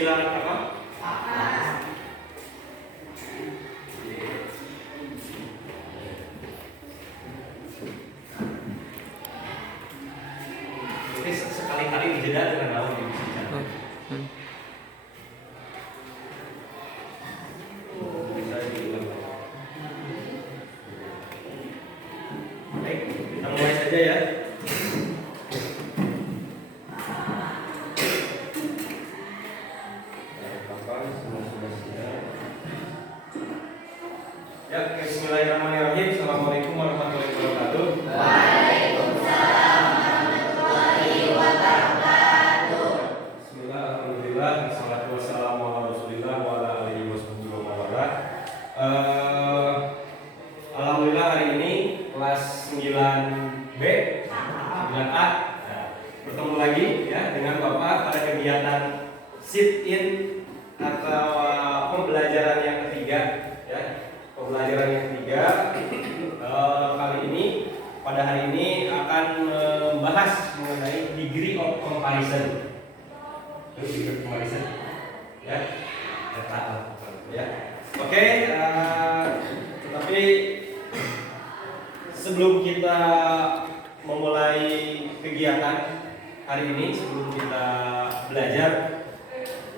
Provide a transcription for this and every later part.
9 apa? Jadi sekali-kali dijeda dengan naon di bicara. Baik, kita mulai saja ya. Ya, bismillahirrahmanirrahim. Assalamualaikum warahmatullahi wabarakatuh. Waalaikumsalam warahmatullahi wabarakatuh. Bismillah, alhamdulillah, wassalatu wassalamu ala rasulillah wa ala alihi washabihi wa mawalah. Alhamdulillah hari ini kelas 9B, 9A bertemu lagi ya dengan Bapak pada kegiatan sit in atau pembelajaran yang ketiga ya. Pembelajaran yang ketiga kali ini pada hari ini akan membahas mengenai degree of comparison. Degree of comparison, ya, ya. Oke, tetapi sebelum kita memulai kegiatan hari ini, sebelum kita belajar,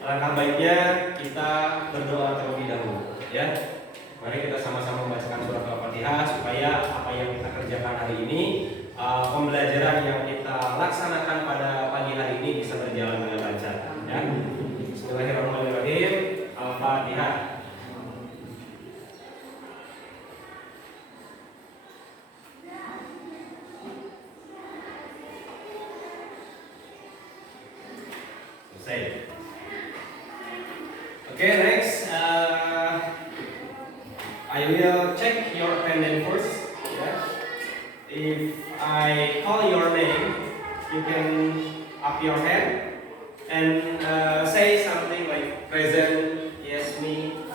alangkah baiknya kita berdoa terlebih dahulu, ya. Mari kita sama-sama membacakan surat Al-Fatihah supaya apa yang kita kerjakan hari ini, pembelajaran yang kita laksanakan pada pagi hari ini bisa berjalan dengan lancar. Ya. Bismillahirrahmanirrahim. Al-Fatihah. Selesai. Oke, next. I will check your attendance first. Yeah. If I call your name, you can up your hand and say something like present, yes me,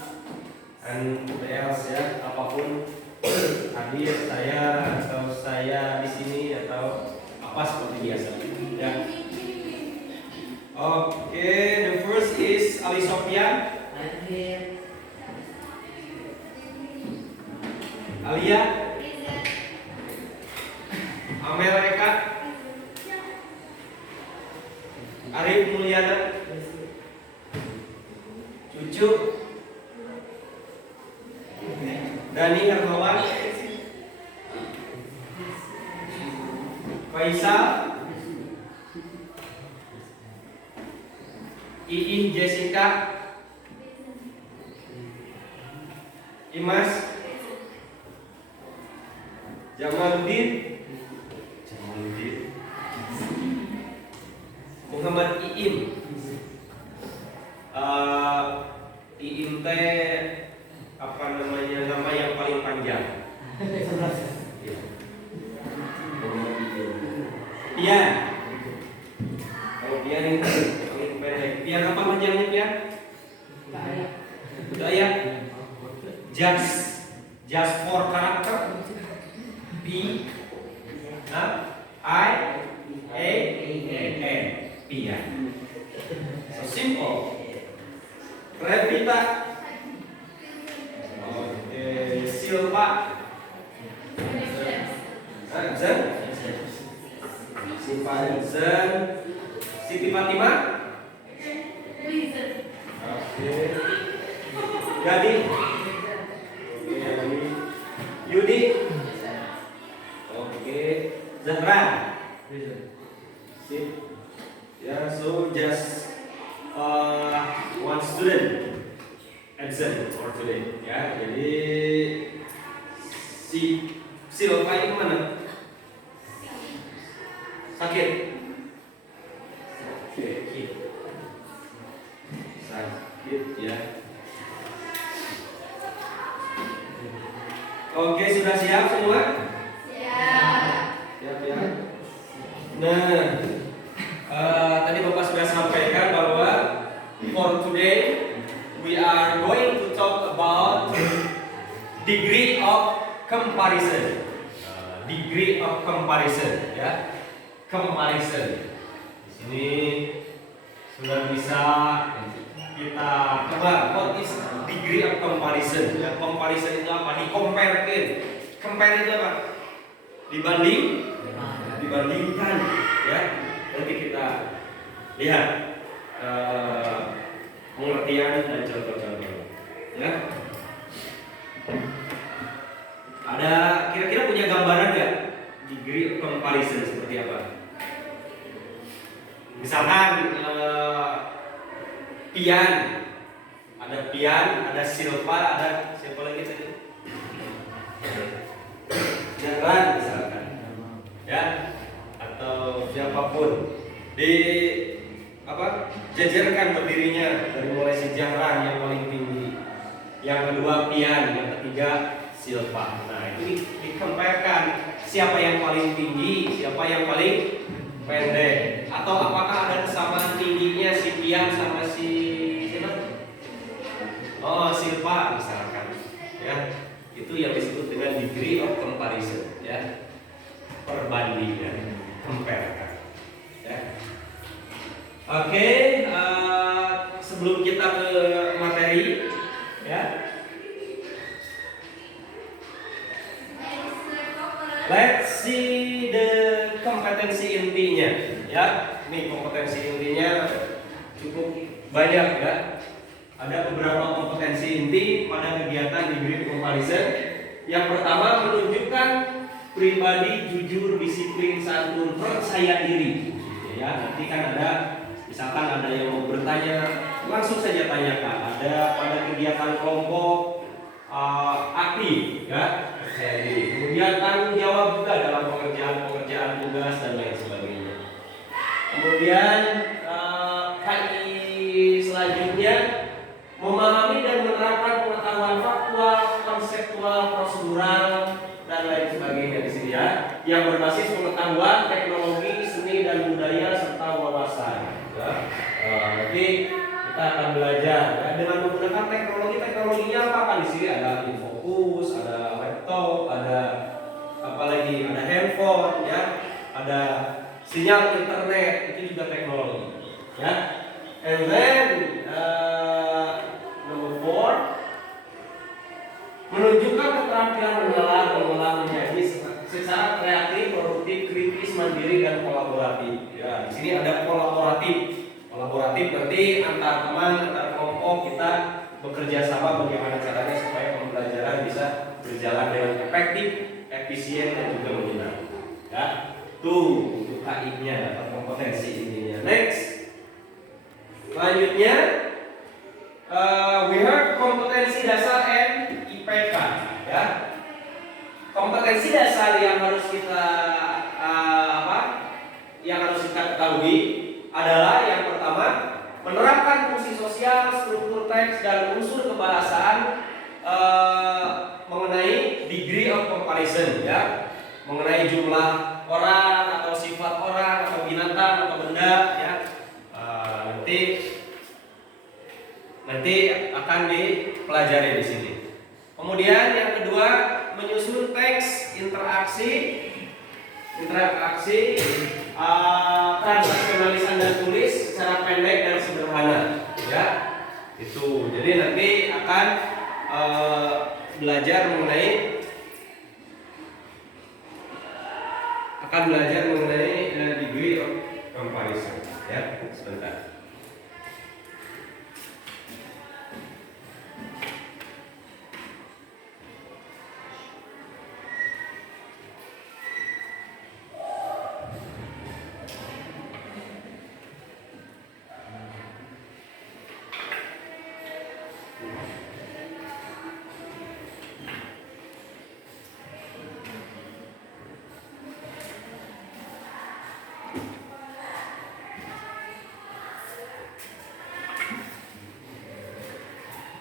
and what else ya, apapun, hadir saya atau saya di sini atau apa seperti biasa. Ya. Okay, the first is Ali Sofyan. Alia, Amel Reka, Arif Mulyana, Cucu, Dani Hermawan, Faisal, Iih Jessica, Imas, Jamaluddin, Muhammad Iim, Iim teh apa namanya, nama yang paling panjang. Pian, kalau Pian ini paling pendek. Pian apa panjangnya Pian? Daya. Just for karakter. P I A N, Pian. So simple. Revita. Okay. Silva. Zen. Silva Zen. Siti Fatima. Okay. Gading. Yudi. Zahra. Sip. Yeah, so just one student absent for today. Ya, jadi si Silva ini mana? Sakit. Sakit ya. Oke, sudah siap semua? Siap ya. Nah, tadi Bapak sudah sampaikan bahwa for today we are going to talk about degree of comparison. Degree of comparison, ya. Comparison. Di sini sudah bisa kita coba what is degree of comparison. Ya, comparison itu apa? Di-comparekan. Compare itu apa? Dibandingkan, ya. Nanti kita lihat pengertian dan contoh-contoh. Ya. Ada kira-kira punya gambaran nggak degree of comparison seperti apa? Misalkan pian, ada silpa, ada siapa lagi tadi? Jalan misalkan, ya, atau siapapun di jajarkan berdirinya dari mulai si Jahran yang paling tinggi, yang kedua pian, yang ketiga silpa. Nah itu dikomparekan siapa yang paling tinggi, siapa yang paling pendek, atau apakah ada kesamaan tingginya si pian sama si siapa? Oh, silpa misalkan, ya. Itu yang disebut dengan degree of comparison, ya. Perbandingan, comparekan, ya. Oke, sebelum kita ke materi, ya. Let's see the kompetensi intinya, ya. Ini kompetensi intinya cukup banyak, ya. Ada beberapa kompetensi inti pada kegiatan degree comparison. Yang pertama, menunjukkan pribadi jujur, disiplin, santun, percaya diri. Ya, nanti kan ada, misalkan ada yang mau bertanya, langsung saja tanyakan. Ada pada kegiatan kelompok aktif, ya. Kemudian tanggung jawab juga dalam pekerjaan tugas dan lain sebagainya. Kemudian KI selanjutnya memahami dan menerapkan pengetahuan faktual, konseptual, prosedural dan lain sebagainya di sini, ya, yang berbasis pengetahuan, teknologi, seni dan budaya serta wawasan. Ya. Nanti kita akan belajar, ya, dengan menggunakan teknologinya apa kan di sini ada infocus, ada laptop, ada apalagi ada handphone, ya, ada sinyal internet, itu juga teknologi, ya. And then number 4, menunjukkan keterampilan mengolah menjadi secara kreatif, produktif, kritis, mandiri dan kolaboratif. Ya, di sini ada kolaboratif. Kolaboratif berarti antar teman, antar kelompok kita bekerja sama bagaimana caranya supaya pembelajaran bisa berjalan dengan efektif, efisien dan juga menyenangkan. Ya, tuh untuk KI-nya atau kompetensi intinya. Next, selanjutnya we have kompetensi dasar and IPK, ya. Kompetensi dasar yang harus kita ketahui adalah yang pertama, menerapkan fungsi sosial, struktur teks dan unsur kebahasaan mengenai degree of comparison, ya. Mengenai jumlah orang atau sifat orang atau binatang atau benda, ya. Nanti akan dipelajari di sini. Kemudian yang kedua, menyusun teks interaksi, transaksional dan tulis secara pendek dan sederhana, ya. Itu. Jadi nanti akan belajar mengenai degree of comparison, ya. Sebentar.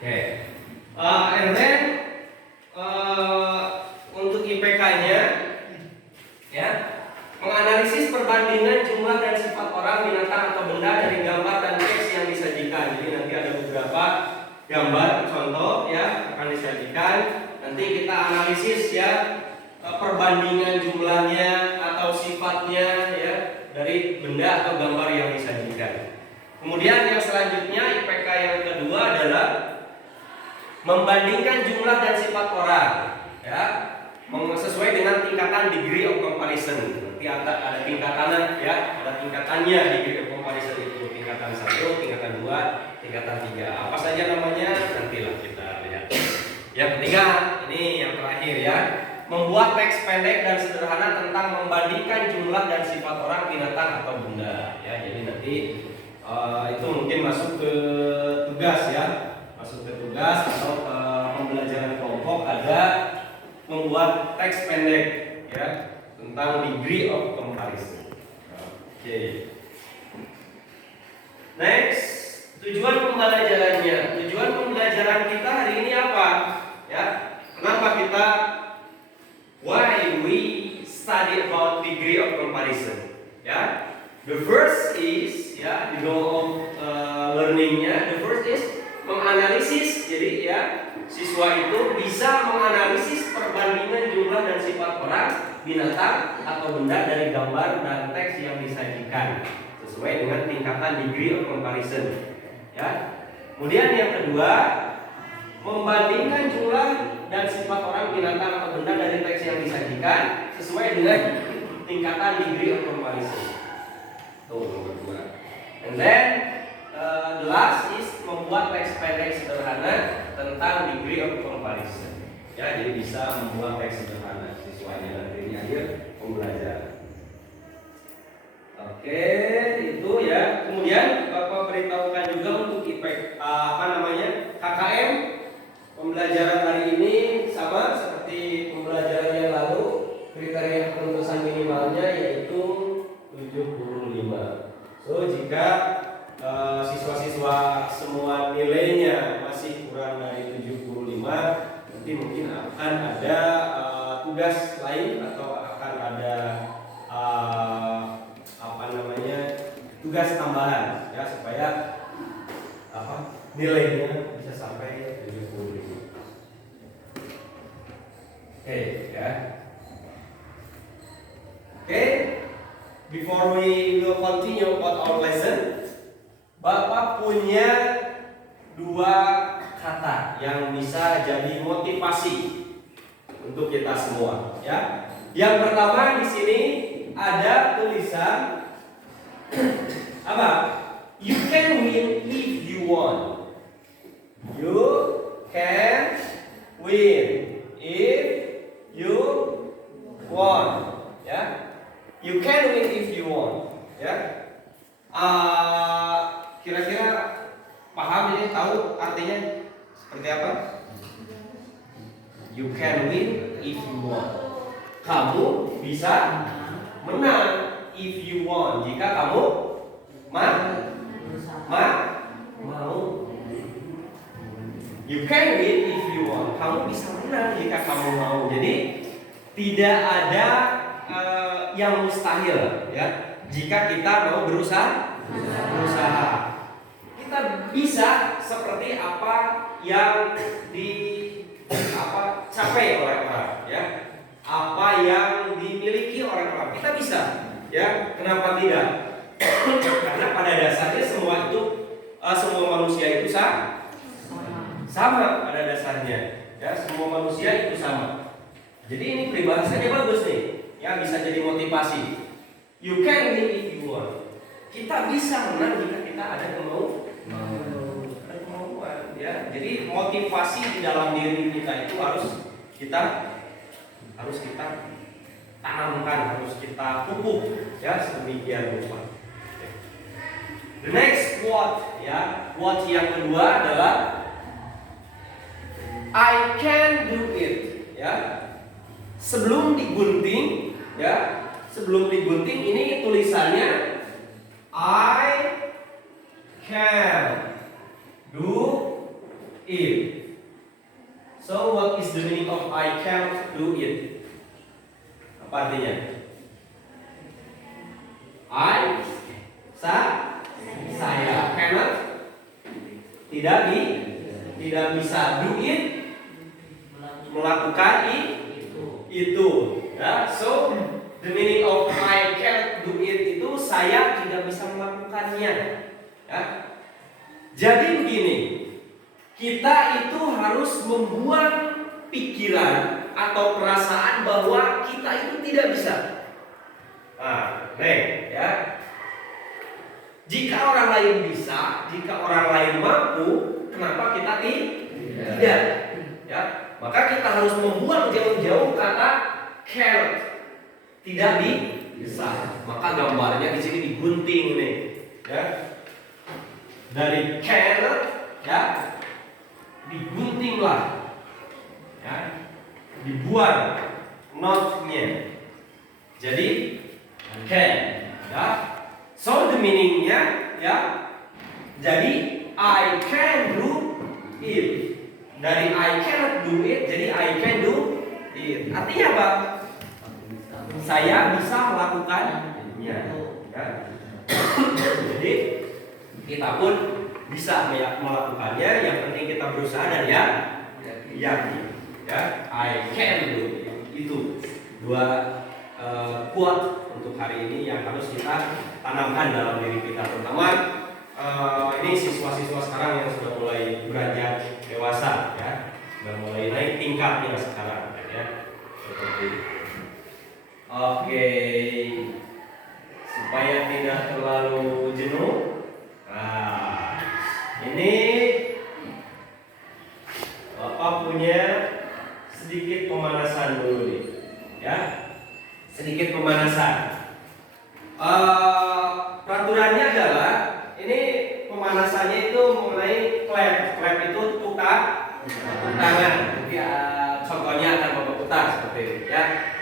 Okay. And then untuk IPK-nya, ya, menganalisis perbandingan jumlah dan sifat orang, binatang atau benda dari gambar dan teks yang disajikan. Jadi nanti ada beberapa gambar contoh, ya, akan disajikan. Nanti kita analisis, ya, perbandingan jumlahnya atau sifatnya, ya, dari benda atau gambar yang disajikan. Kemudian yang selanjutnya IPK yang tingkatan degree of comparison. Nanti ada tingkatannya ya, ada tingkatannya degree of comparison itu tingkatan 1, tingkatan 2, tingkatan 3. Apa saja namanya? Nantilah kita lihat. Yang ketiga, ini yang terakhir ya. Membuat teks pendek dan sederhana tentang membandingkan jumlah dan sifat orang, binatang atau benda. Ya, jadi nanti itu mungkin masuk ke tugas ya, masuk ke tugas atau pembelajaran kelompok ada membuat teks pendek ya tentang degree of comparison. Oke. Next, tujuan pembelajarannya. Tujuan pembelajaran kita hari ini apa? Ya, kenapa kita why we study about degree of comparison? Ya, the first is ya the goal of learningnya. The first is menganalisis. Jadi ya siswa itu bisa menganalisis perbandingan jumlah dan sifat orang, binatang atau benda dari gambar dan teks yang disajikan sesuai dengan tingkatan degree of comparison. Ya. Kemudian yang kedua, membandingkan jumlah dan sifat orang, binatang atau benda dari teks yang disajikan sesuai dengan tingkatan degree of comparison. Tuh nomor 2. And then the last is membuat teks pendek sederhana tentang degree of comparison. Ya, jadi bisa membuat teks sederhana siswanya nanti di akhir pembelajaran. Oke, itu ya. Kemudian Bapak beritahukan juga untuk KKM pembelajaran hari ini sama seperti pembelajaran yang lalu. Kriteria kelulusan minimalnya yaitu 75. So jika siswa-siswa semua nilainya masih kurang dari 75, nanti mungkin akan ada tugas lain atau akan ada tugas tambahan ya supaya nilainya bisa sampai 75. Oke ya. Oke, before we will continue about our lesson, Bapak punya 2 kata yang bisa jadi motivasi untuk kita semua ya. Yang pertama di sini ada tulisan apa? You can win if you want. You can win if you want. Ya, you can win if you want. Ya, kira-kira paham ini, tahu artinya seperti apa? You can win if you want. Kamu bisa menang if you want, jika kamu mau. You can win if you want. Kamu bisa menang jika kamu mau. Jadi tidak ada yang mustahil ya. Jika kita mau berusaha. Kita bisa seperti apa yang capai oleh orang ya. Apa yang dimiliki orang-orang, kita bisa ya. Kenapa tidak? Karena pada dasarnya semua manusia itu sama pada dasarnya ya. Semua manusia itu sama. Jadi ini peribahasanya bagus nih ya, bisa jadi motivasi. You can win if you want. Kita bisa menang jika kita ada kemauan ya. Jadi motivasi di dalam diri kita itu harus kita tanamkan, harus kita pupuk ya sedemikian rupa. The next quote ya, quote yang kedua adalah I can do it ya. Sebelum digunting ini tulisannya I can do it. So what is the meaning of I can do it? Apa artinya? Saya cannot, tidak bisa, do it, melakukan itu ya. So the meaning of I can't do it itu saya tidak bisa melakukannya ya. Jadi begini, kita itu harus membuang pikiran atau perasaan bahwa kita itu tidak bisa. Nah, ya. Jika orang lain bisa, jika orang lain mampu, kenapa kita tidak? Ya, maka kita harus membuang jauh-jauh kata cannot, tidak bisa. Maka gambarnya di sini digunting nih, ya. Dari cannot, ya, diguntinglah, ya, dibuang not-nya. Jadi can, ya. So the meaningnya, ya. Jadi I can do it. Dari I cannot do it, jadi I can do it. Artinya apa? Saya bisa melakukannya. Ya. Jadi kita pun bisa melakukannya. Yang penting kita berusaha dan yakin. Ya, I can do it. Itu dua quote untuk hari ini yang harus kita tanamkan dalam diri kita, terutama ini siswa-siswa sekarang yang sudah mulai beranjak dewasa, ya, sudah mulai naik tingkatnya sekarang, ya. Seperti oke, supaya tidak terlalu jenuh. Nah, ini Bapak punya sedikit pemanasan dulu nih, ya. Sedikit pemanasan. Peraturannya adalah ini pemanasannya itu mengenai clap. Clap itu tepuk tangan. Ya, contohnya akan Bapak putar seperti ini, ya.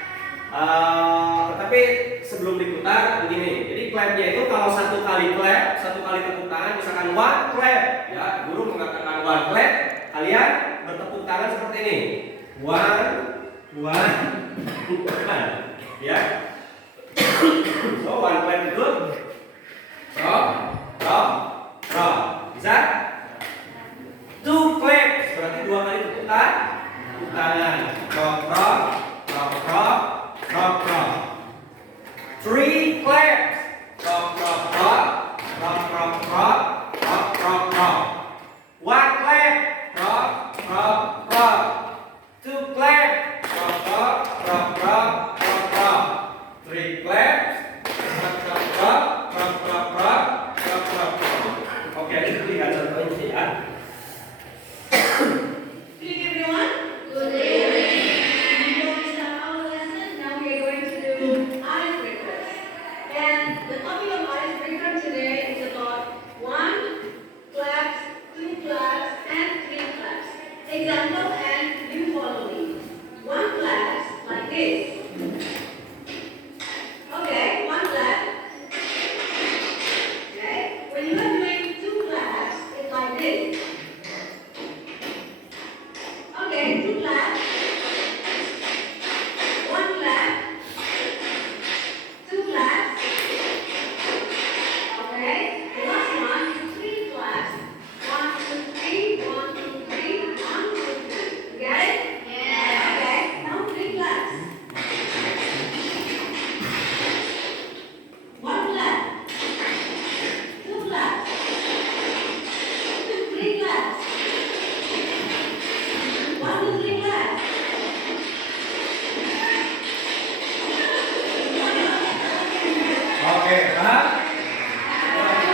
Tapi sebelum diputar begini. Jadi clapnya itu kalau satu kali clap, satu kali tepuk tangan, misalkan one clap, ya, guru mengatakan one clap, kalian bertepuk tangan seperti ini. One, ya. So one clap itu rock. Bisa? Two claps berarti dua kali tepuk tangan. Rock. Three claps. Rock. One clap. Rock. Two claps. Rock. Three claps. Rock. Oke, itu lihat contohnya, ya. Good evening, everyone. Good evening. Before we start our lesson, now we are going to do icebreakers. And the topic of icebreaker today is about one claps, two claps, and three claps. Example, and you follow me. One claps like this. Okay, one clap. Okay, when you are doing two claps, it's like this. Okay, two claps. One clap. Two claps. Okay, the last one, three claps. 1, 2, 3, 1, 2, 3, 1, 2, 3. Get it? Yeah. Okay, now three claps. One clap. Two claps. Three claps. 1, 2, 3 claps. Oke, paham?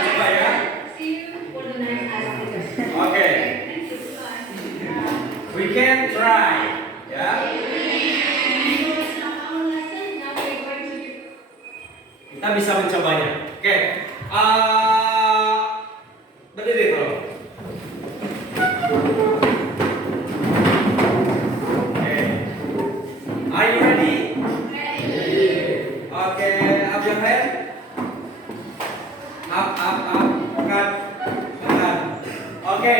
Coba ya. See you for the next icebreaker. Oke, Thank you. Bye. we can try, ya. Before we start our lesson, now we are going to do. Kita bisa mencobanya. Oke, berdiri dulu. Oke, are you ready? Oke, up your hand. Up. Angkat. Oke,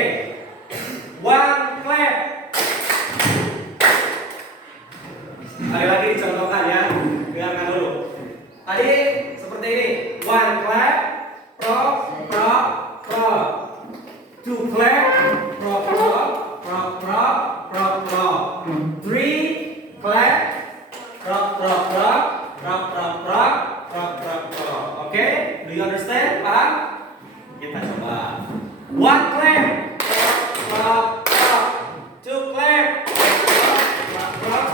one clap. Sekali lagi dicontohkan, ya. Dengarkan dulu. Tadi seperti ini. One clap, rock. Two clap, rock. Three clap, rock. Oke, do you understand? Paham? Kita coba. One clap, rock. Two clap, rock.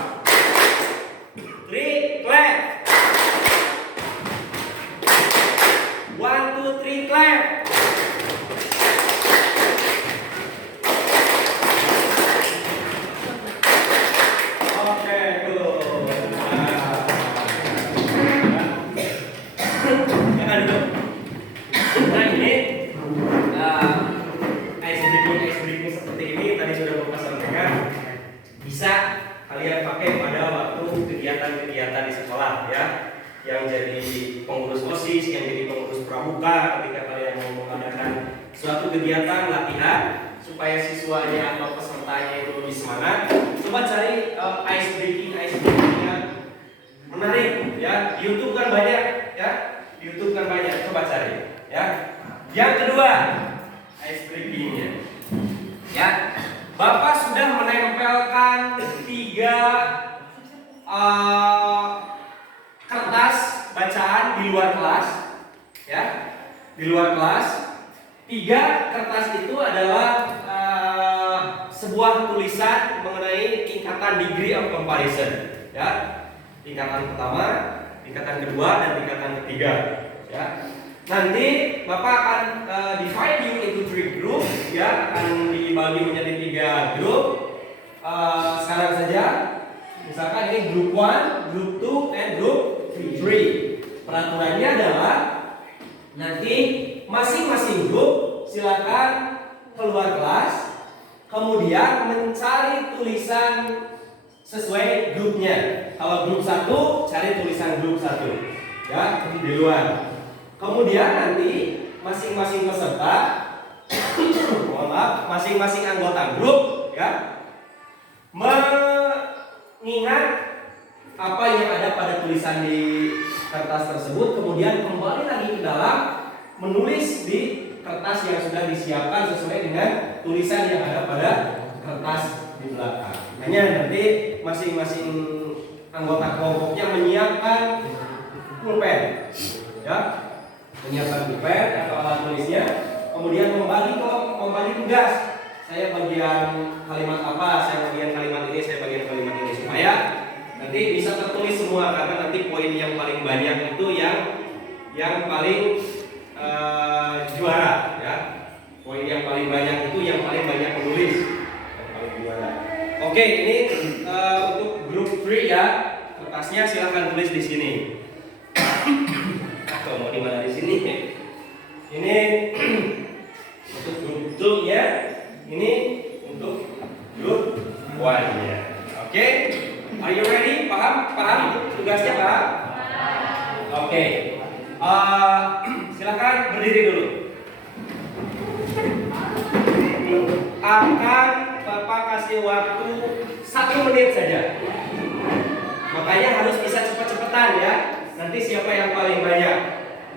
bisa kalian pakai pada waktu kegiatan-kegiatan di sekolah ya, yang jadi pengurus OSIS, yang jadi pengurus pramuka ketika kalian mau mengadakan suatu kegiatan latihan supaya siswanya atau pesertanya itu lebih semangat. Coba cari ice breaking yang menarik ya. Di YouTube kan banyak ya. Di YouTube kan banyak. Coba cari ya. Yang kedua, ice breakingnya ya. Bapak sudah menempelkan 3 kertas bacaan di luar kelas ya. Di luar kelas 3 kertas itu adalah sebuah tulisan mengenai tingkatan degree of comparison ya. Tingkatan pertama, tingkatan kedua, dan tingkatan ketiga ya. Nanti Bapak akan divide you into 3 group ya, akan dibagi menjadi 3 grup. Sekarang saja misalkan ini group 1, group 2, and group 3. Peraturannya adalah nanti masing-masing grup silakan keluar kelas, kemudian mencari tulisan sesuai grupnya. Kalau grup 1 cari tulisan grup 1 ya di luar. Kemudian nanti masing-masing peserta mohon maaf, masing-masing anggota grup ya mengingat apa yang ada pada tulisan di kertas tersebut, kemudian kembali lagi ke dalam menulis di kertas yang sudah disiapkan sesuai dengan tulisan yang ada pada kertas di belakang. Hanya nanti masing-masing anggota kelompoknya menyiapkan pulpen ya, menyiapkan pulpen atau alat tulisnya, kemudian membagi tugas. Saya bagian kalimat apa, saya bagian kalimat ini, saya bagian kalimat ini, supaya nanti bisa tertulis semua, karena nanti poin yang paling banyak itu yang paling juara ya. Poin yang paling banyak itu yang paling banyak menulis, yang paling juara. Oke, ini untuk grup 3 ya. Kertasnya silahkan tulis di sini. Atau mau di mana di sini? Ini untuk grup 2 ya. Ini untuk grup 1 ya. Oke. Are you ready? Paham tugasnya, Pak? Oke. Silakan berdiri dulu. Akan Bapak kasih waktu 1 menit saja. Makanya harus bisa cepet-cepetan ya. Nanti siapa yang paling banyak.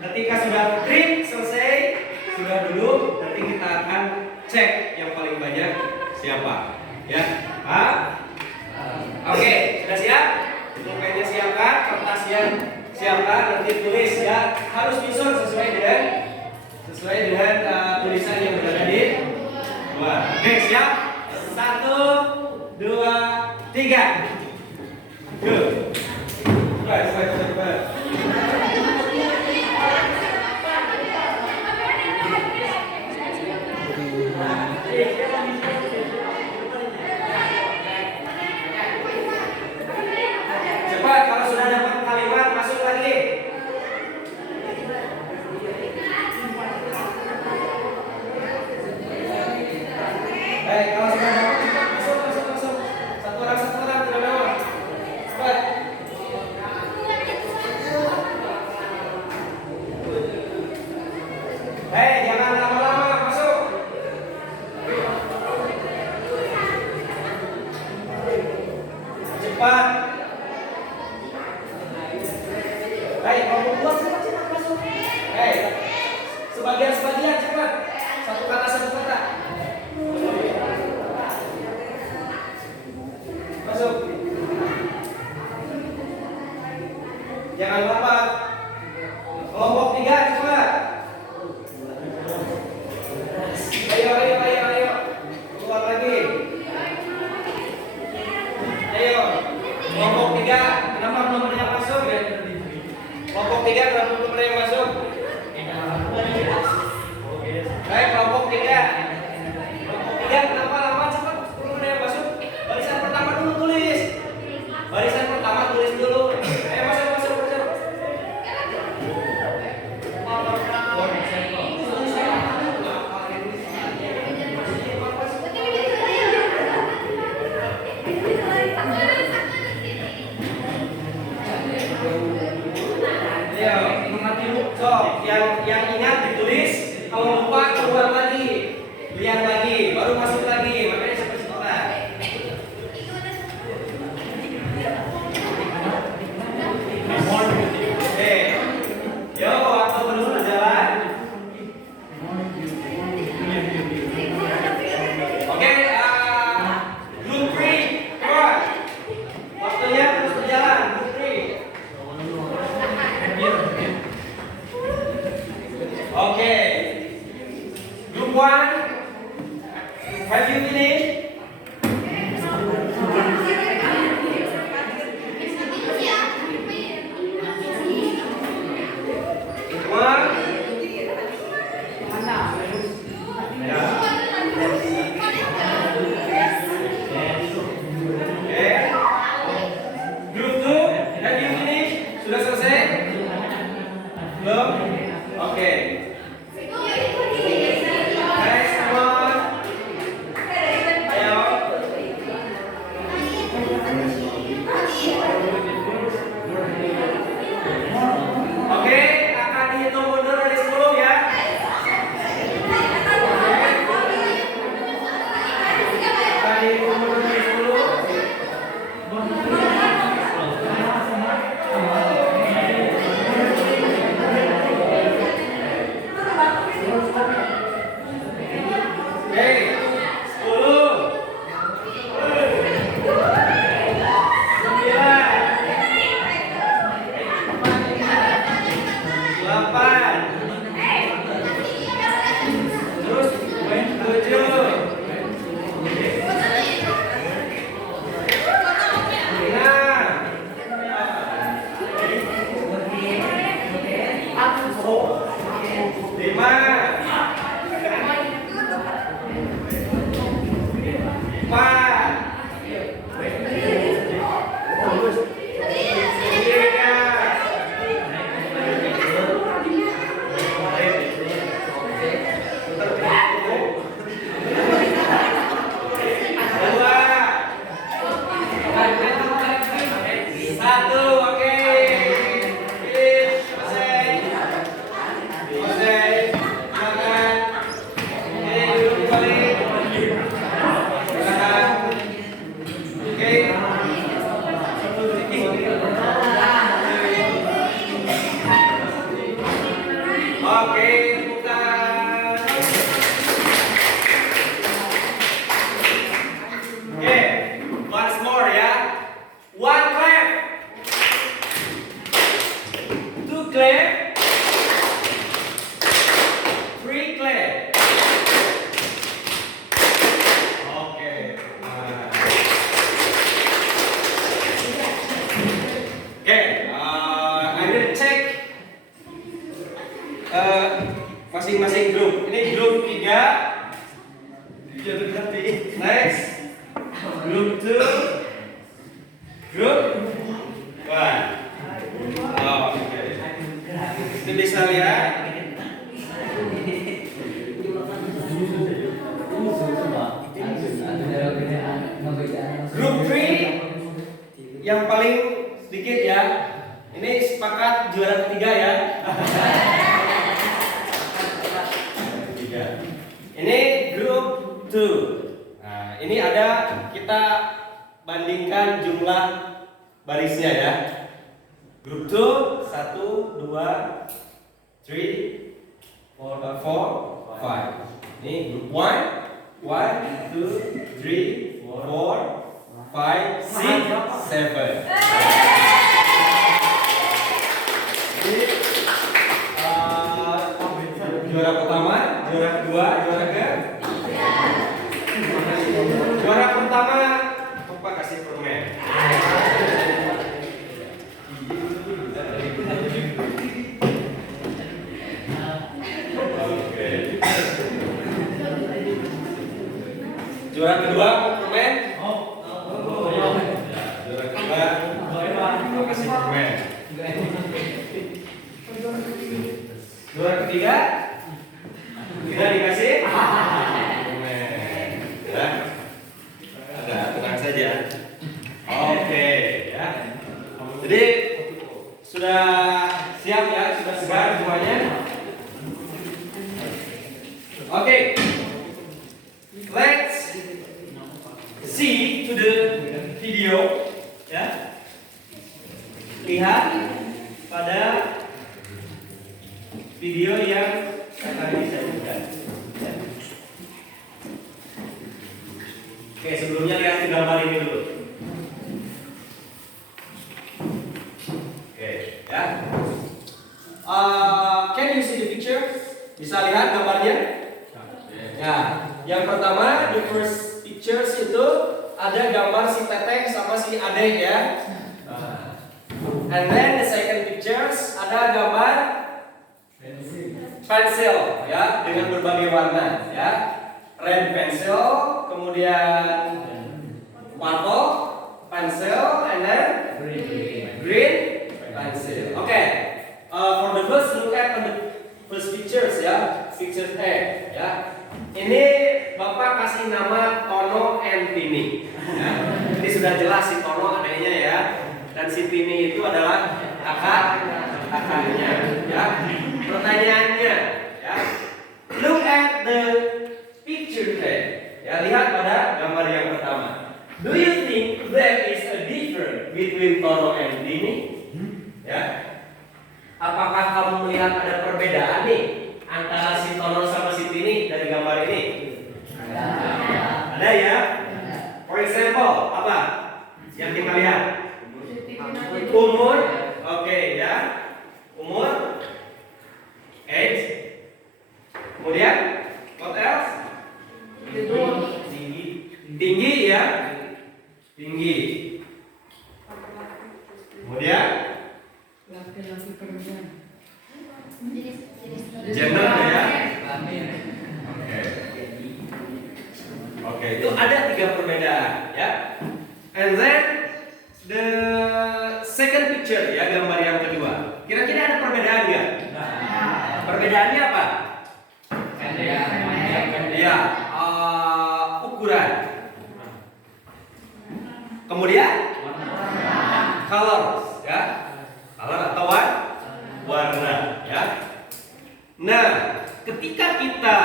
Ketika sudah trip selesai, sudah dulu, nanti kita akan cek yang paling banyak siapa. Ya, Pak? Oke, sudah siap? Pulpennya siapkan, kertasnya siapkan, nanti tulis ya. Harus nyusun sesuai dengan tulisan yang berada di luar. Oke, siap? 1, 2, 3. Go. Cepat. Cepat, kalau sudah dapat kalimat masuk lagi. Baik, kalau sudah dapat cepat masuk. Satu orang tidak lewat. Cepat. Jangan lama-lama masuk. Cepat. Kalau buat cepat masuk. Sebagian cepat. Satu kata. Have you finished? One. Ya. Oke. Group 2, have you finished? Sudah selesai? Belum? Oke. Next one. Ayo. Oke, akan dihitung mundur dari 10 ya. Akan dihitung mundur dari 10. Oke, 10. 8. Terus 7. 1, oke. Finish, selesai. Selesai. Silakan. Oke, duduk kembali. Silakan. Oke. Oke, tepuk tangan. Oke, once more ya. One clap. Two clap. Three clap. Oke. Oke, I will check masing-masing grup. Ini grup 3. Next. Grup 2. Grup 1. Oh, oke. Itu bisa lihat. Grup 3 yang paling sedikit ya. Ini sepakat juara ketiga ya. Ini grup 2. Nah, ini ada kita bandingkan jumlah barisnya ya. Grup 2 1 2 3 4 5. Ini grup 1 1 2 3 4 5 6 7. Ini juara pertama, juara kedua, juara ketiga. Juara pertama, Bapak kasih permen. Oke. Juara kedua permen. Juara kedua, Bapak kasih permen. Juara ketiga, tidak dikasih permen. Ya. Ada, tenang saja. Oke, ya. Jadi sudah siap ya, sudah segar semuanya. Oke. Let's see to the video, ya. Lihat pada video yang akan disajikan. Ya. Oke, sebelumnya lihat gambar ini dulu. Oke, ya. Can you see the picture? Bisa lihat gambarnya? Ya. Yang pertama, you first pictures itu ada gambar si Teteh sama si Adek ya. And then the second pictures ada gambar pensil ya dengan berbagai warna ya. Red pencil, kemudian purple pencil, and then green pencil. Okay. For the first look at the first pictures ya, picture A ya. Ini Bapak kasih nama Tono and Tini. Ya. Ini sudah jelas si Tono adanya ya, dan si Tini itu adalah kakaknya. Ya. Pertanyaannya, ya, look at the picture A. Ya, lihat pada gambar yang pertama. Do you think there is a difference between Tono and Tini? Ya. Apakah kamu melihat ada perbedaan nih antara si Tono sama si Tini dari gambar ini? Ada ya? For example, apa yang kita lihat? Umur, oke ya. Umur, age. Kemudian, what else? Tinggi ya. Tinggi. Kemudian, Laki-laki perempuan. gender ya. Oke, itu ada 3 perbedaan ya. And then the second picture ya, gambar yang kedua. Kira-kira ada perbedaan nggak? Perbedaannya apa? Ya, ukuran. Kemudian color ya. Color atau warna ya. Nah, ketika kita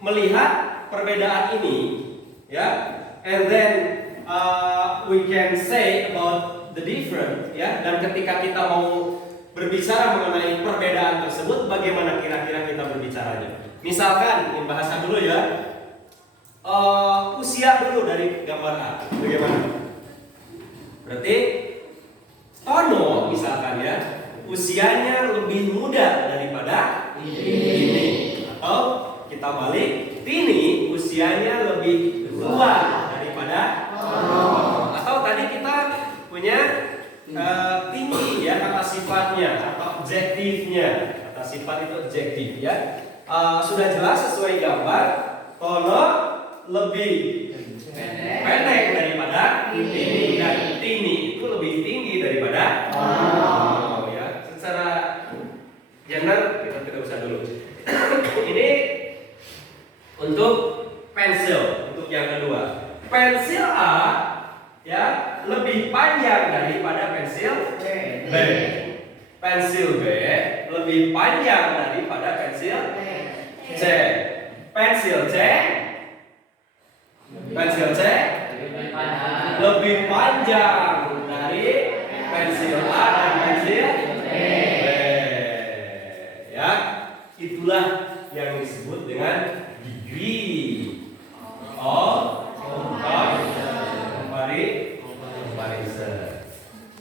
melihat perbedaan ini ya, and then we can say about the difference ya, dan ketika kita mau berbicara mengenai perbedaan tersebut, bagaimana kira-kira kita berbicaranya? Misalkan, ini bahasa dulu ya, usia dulu dari gambar A, bagaimana? Berarti Tono misalkan ya, usianya lebih muda daripada ini, atau kita balik, Tini usianya lebih tua daripada Tono. Atau tadi kita punya tinggi ya, kata sifatnya atau objektifnya. Kata sifat itu objektif ya. Sudah jelas sesuai gambar, Tono lebih pendek daripada Tini, dan Tini itu lebih tinggi daripada Tono ya. Secara gender kita tidak usah dulu. Ini untuk pensil, untuk yang kedua. Pensil A ya lebih panjang daripada pensil B. Pensil B lebih panjang daripada pensil C. Pensil C lebih panjang dari pensil A dan pensil B. Ya, itulah yang disebut dengan degree of comparison.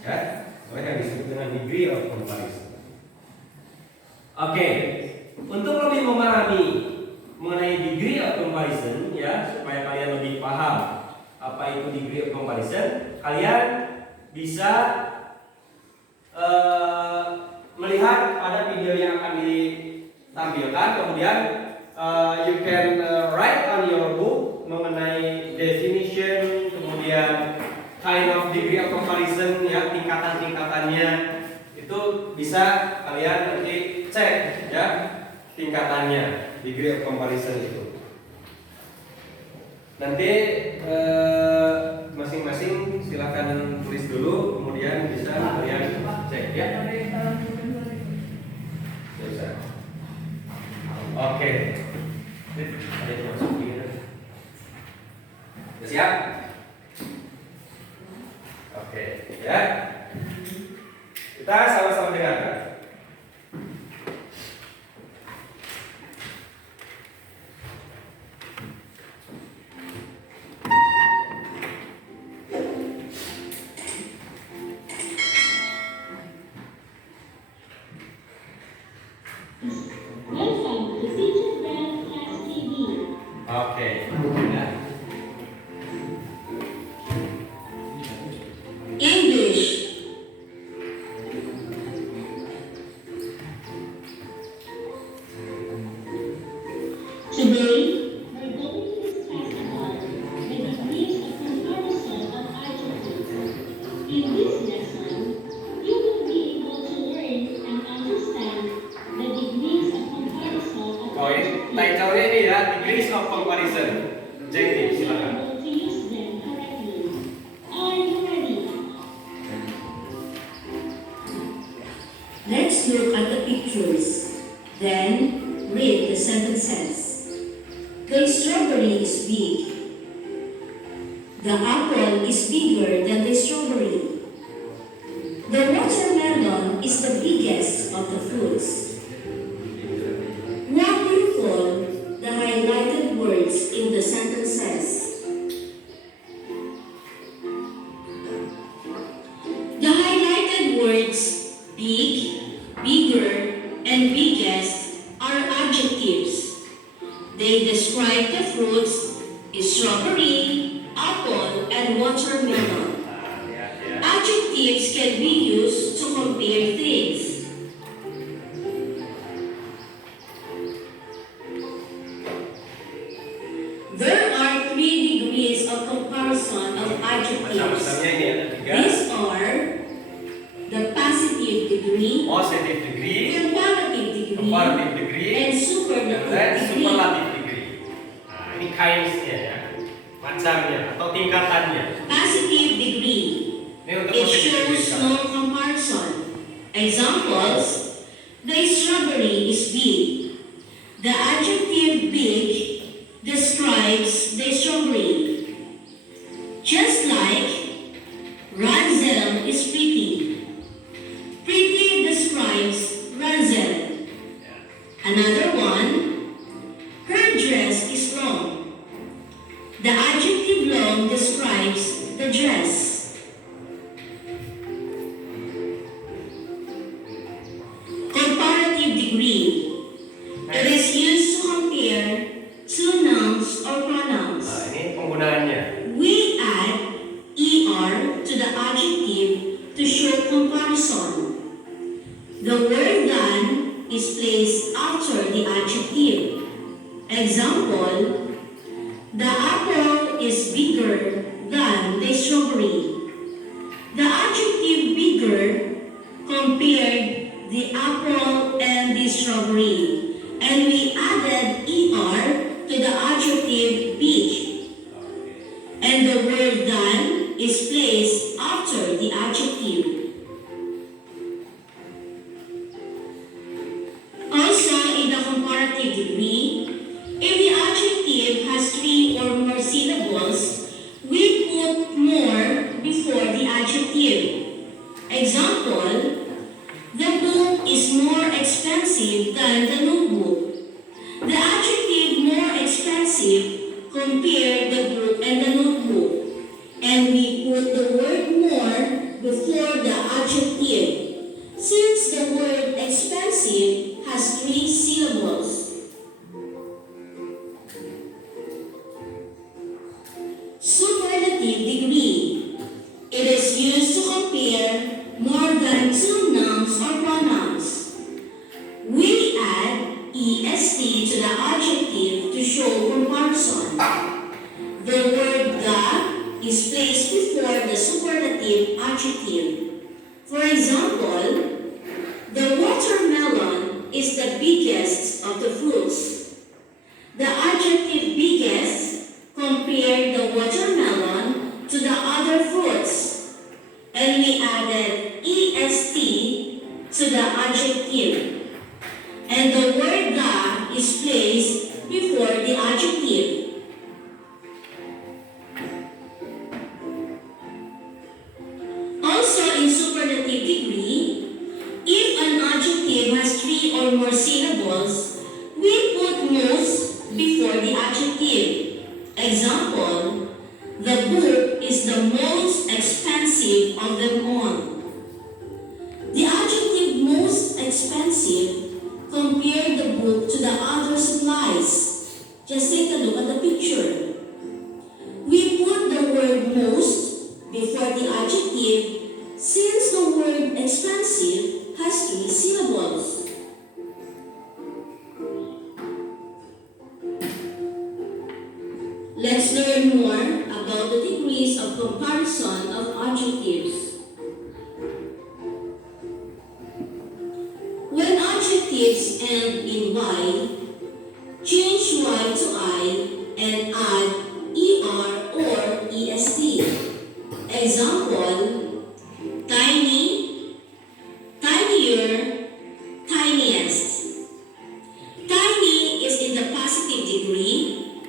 Ya, oleh yang disebut dengan degree of comparison. Oke, untuk lebih memahami mengenai degree of comparison ya, supaya kalian lebih paham apa itu degree of comparison, kalian bisa melihat pada video yang akan ditampilkan. Kemudian you can write on your book mengenai definition, kemudian kind of degree of comparison ya, tingkatan-tingkatannya itu bisa kalian nanti cek ya, tingkatannya degree of comparison itu. Nanti masing-masing silakan tulis dulu, kemudian bisa kalian cek ya. Bisa. Oke. Ada yang masuk gini. Siap? Oke, ya. Kita sama-sama dengarkan. Welcome to Teacher Brand Class TV. Oke. Ya. English. Today, we're going to discuss about the degrees of comparison of adjectives. In this lesson, you will be able to learn and understand the degrees of comparison of Oh, ini title-nya ini ya, Degrees of Comparison. Jadi, silakan. able to use them correctly. Are you ready? Let's look at the pictures. Then, read the sentences. The strawberry is big. The apple is bigger than the strawberry. The watermelon is the biggest of the fruits. What do you call the highlighted words in the sentences? The highlighted words big, bigger, and biggest are adjectives. They describe the fruits, strawberry, apple, and watermelon. Adjectives can be used to compare things. There are 3 degrees of comparison of adjectives. Macam-macamnya ini ada 3. These are the positive degree, Positive degree, comparative degree, comparative degree, and superlative dan degree. superlative degree. Nah, ini kinds-nya ya. Macamnya atau tingkatannya. Positive degree. Ini untuk It positive degree shows sekarang. no comparison. Examples: the strawberry is big. The adjective big describes the strawberry. Just like Ransel is pretty. Pretty describes Ransel. Another one, her dress is long. The adjective long describes the dress. Comparative degree. It is used to compare two nouns or pronouns. Nah, ini penggunaannya. We add er to the adjective to show comparison. The word than is placed after the adjective. Example: the apple is bigger than the strawberry. The adjective bigger compared the apple and the strawberry, and we added er to the adjective big. And the word than is placed after the adjective. Also, in the comparative degree, if the adjective has 3 or more syllables, we put more before the adjective. Example: the book is more expensive than the notebook. The adjective more expensive compare the book and the notebook, and we put the word more before the adjective, since the word expensive has 3 syllables. Superlative degree. It is used to compare more than 2 nouns or pronouns. We add est to the adjective to show comparison. The word the is placed before the superlative adjective. For example, the watermelon is the biggest of the fruits. The adjective biggest compared the watermelon to the other fruits, and we added est to the adjective. And the word the is placed before the adjective. Also, in superlative degree, if an adjective has 3 or more syllables, we put most before the adjective. Example: the book is the most expensive of them all. The adjective most expensive compare the book to the other supplies. Just take a look at the Let's learn more about the degrees of comparison of adjectives. When adjectives end in Y, change Y to I and add ER or EST. Example, tiny, tinier, tiniest. Tiny is in the positive degree,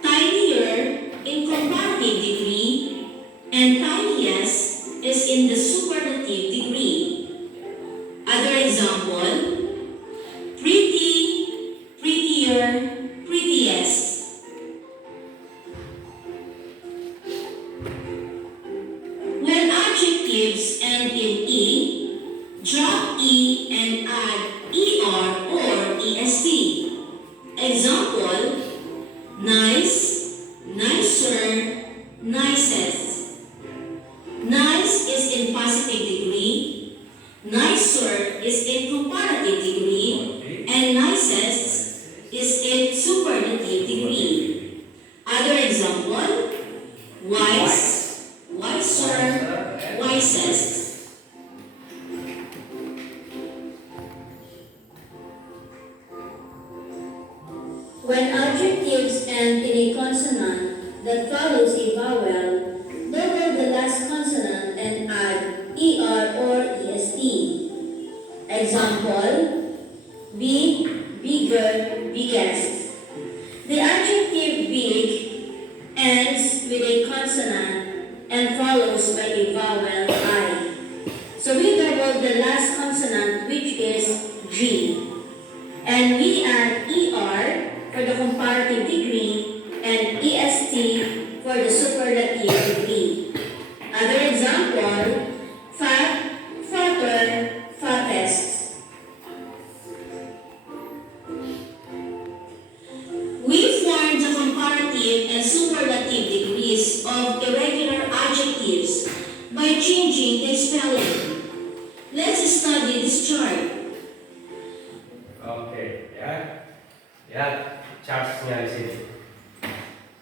tinier in comparative degree, and tiniest is in the superlative degree. Other example, pretty, prettier, prettiest. When adjectives end in E, drop E and add ER or EST. Example, nice, nicer, nicest. Nice is in positive degree, nicer is in comparative degree, and nicest is in superlative degree. Other example, wise, wiser, wisest. When adjectives end in a consonant that follows a vowel, double the last consonant and add ER or EST. Example, big, bigger, biggest. The adjective big ends with a consonant and follows by a vowel I. So we double the last consonant, which is G. And we add ER for the comparative degree and EST for the superlative degree. Other example, fat, fatter, fattest. We formed the comparative and superlative degrees of irregular adjectives by changing the spelling. Let's study this chart. Oke, ya, chartsnya di sini.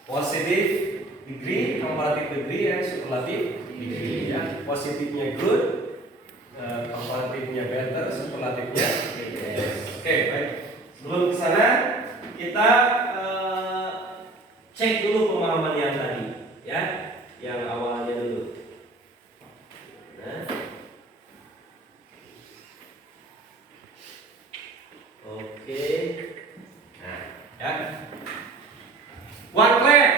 Positive degree, comparative degree, and superlative degree. Ya, positifnya good, komparatifnya better, superlatifnya best. Oke, baik. Sebelum kesana, kita cek dulu pemahaman yang tadi, ya, yang awalnya dulu. Nah. Oke. Nah, ya. One clap.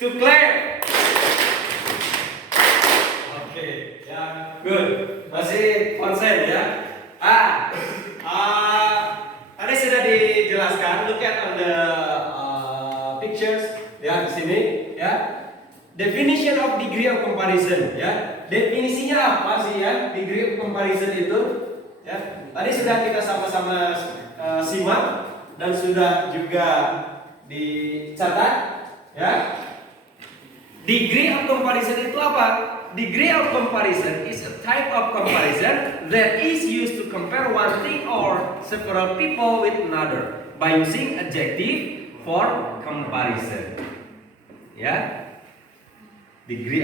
Two clap. Oke, ya. Good. Masih konsen ya. Tadi sudah dijelaskan. Look at on the pictures ya di sini ya. Definition of degree of comparison ya. Definisinya apa sih ya degree of comparison itu? Ya, tadi sudah kita sama-sama simak dan sudah juga dicatat ya. Degree of comparison itu apa? Degree of comparison is a type of comparison that is used to compare one thing or several people with another by using adjective for comparison. Ya. Degree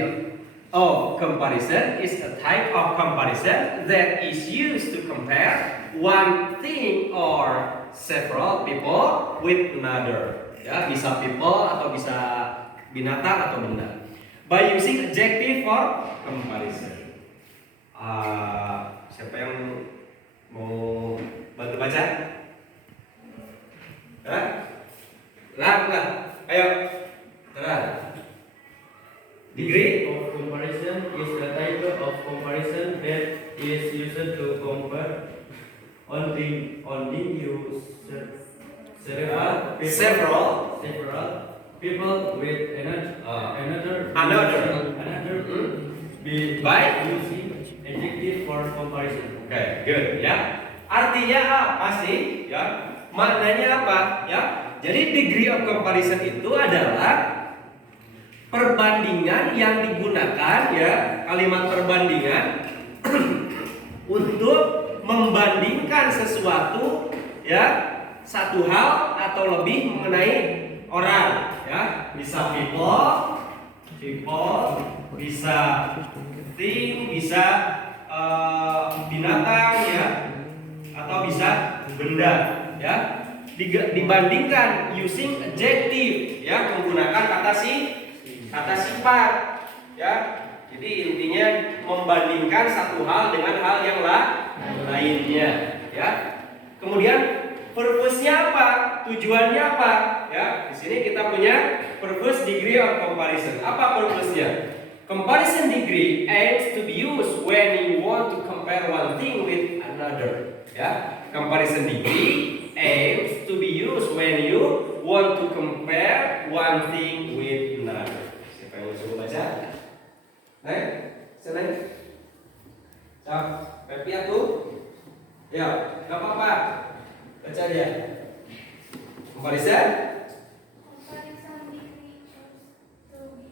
of comparison is a type of comparison that is used to compare one thing or several people with another. Ya, bisa people atau bisa binatang atau benda. By using adjective for comparison. Siapa yang mau bantu baca? Lah, ayo. Terang. Degree of comparison is a type of comparison that is used to compare only several people with another by using adjective for comparison. Oke, good ya. Artinya apa sih? Ya, maknanya apa? Ya, jadi degree of comparison itu adalah perbandingan yang digunakan ya, kalimat perbandingan untuk membandingkan sesuatu ya satu hal atau lebih mengenai orang, ya. Bisa people, bisa thing, bisa binatang, ya, atau bisa benda, ya. Dibandingkan using adjective, ya, menggunakan kata sifat, ya. Jadi intinya membandingkan satu hal dengan hal yang lainnya, ya. Kemudian purpose-nya apa? Tujuannya apa? Ya, di sini kita punya purpose degree of comparison. Apa purpose-nya? Comparison degree aims to be used when you want to compare one thing with another. Ya, comparison degree aims to be used when you want to compare one thing with another. Siapa yang mau coba baca? Naik, sana. Cak, Pepi aku. Ya, nggak apa-apa. Baca aja. Comparison. Comparison degree to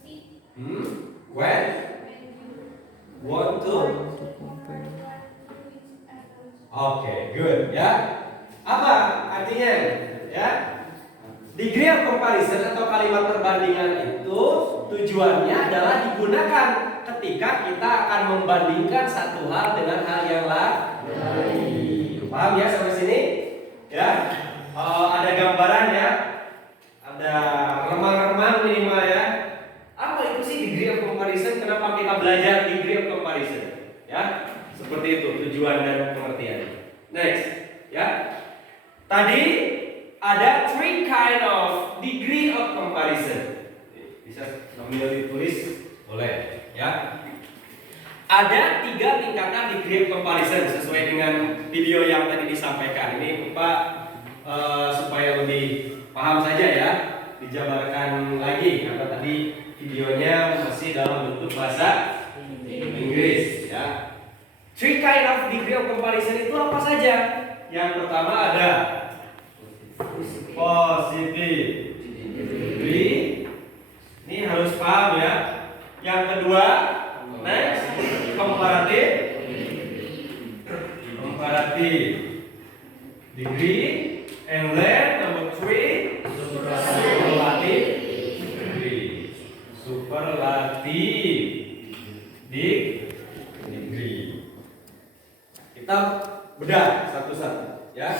be used When want to. Oke, good, ya. Apa artinya? Ya. Degree of comparison atau kalimat perbandingan itu tujuannya adalah digunakan ketika kita akan membandingkan satu hal dengan hal yang lain. Paham ya sampai sini? Ya. Ada gambaran ya. Ada remang-remang minimal ya. Apa itu sih degree of comparison? Kenapa kita belajar degree of comparison? Ya, seperti itu tujuan dan pengertian. Next, ya. Tadi ada three kind of degree of comparison. Bisa sambil ditulis, boleh, ya. Ada 3 tingkatan degree of comparison sesuai dengan video yang tadi disampaikan. Ini Pak supaya lebih paham saja ya, dijabarkan lagi karena tadi videonya masih dalam bentuk bahasa Inggris, ya. Three kind of degree of comparison itu apa saja? Yang pertama ada positive degree. Ini harus paham ya. Yang kedua, next, comparative degree, and then number 3, superlative degree. Kita bedah satu-satu, ya.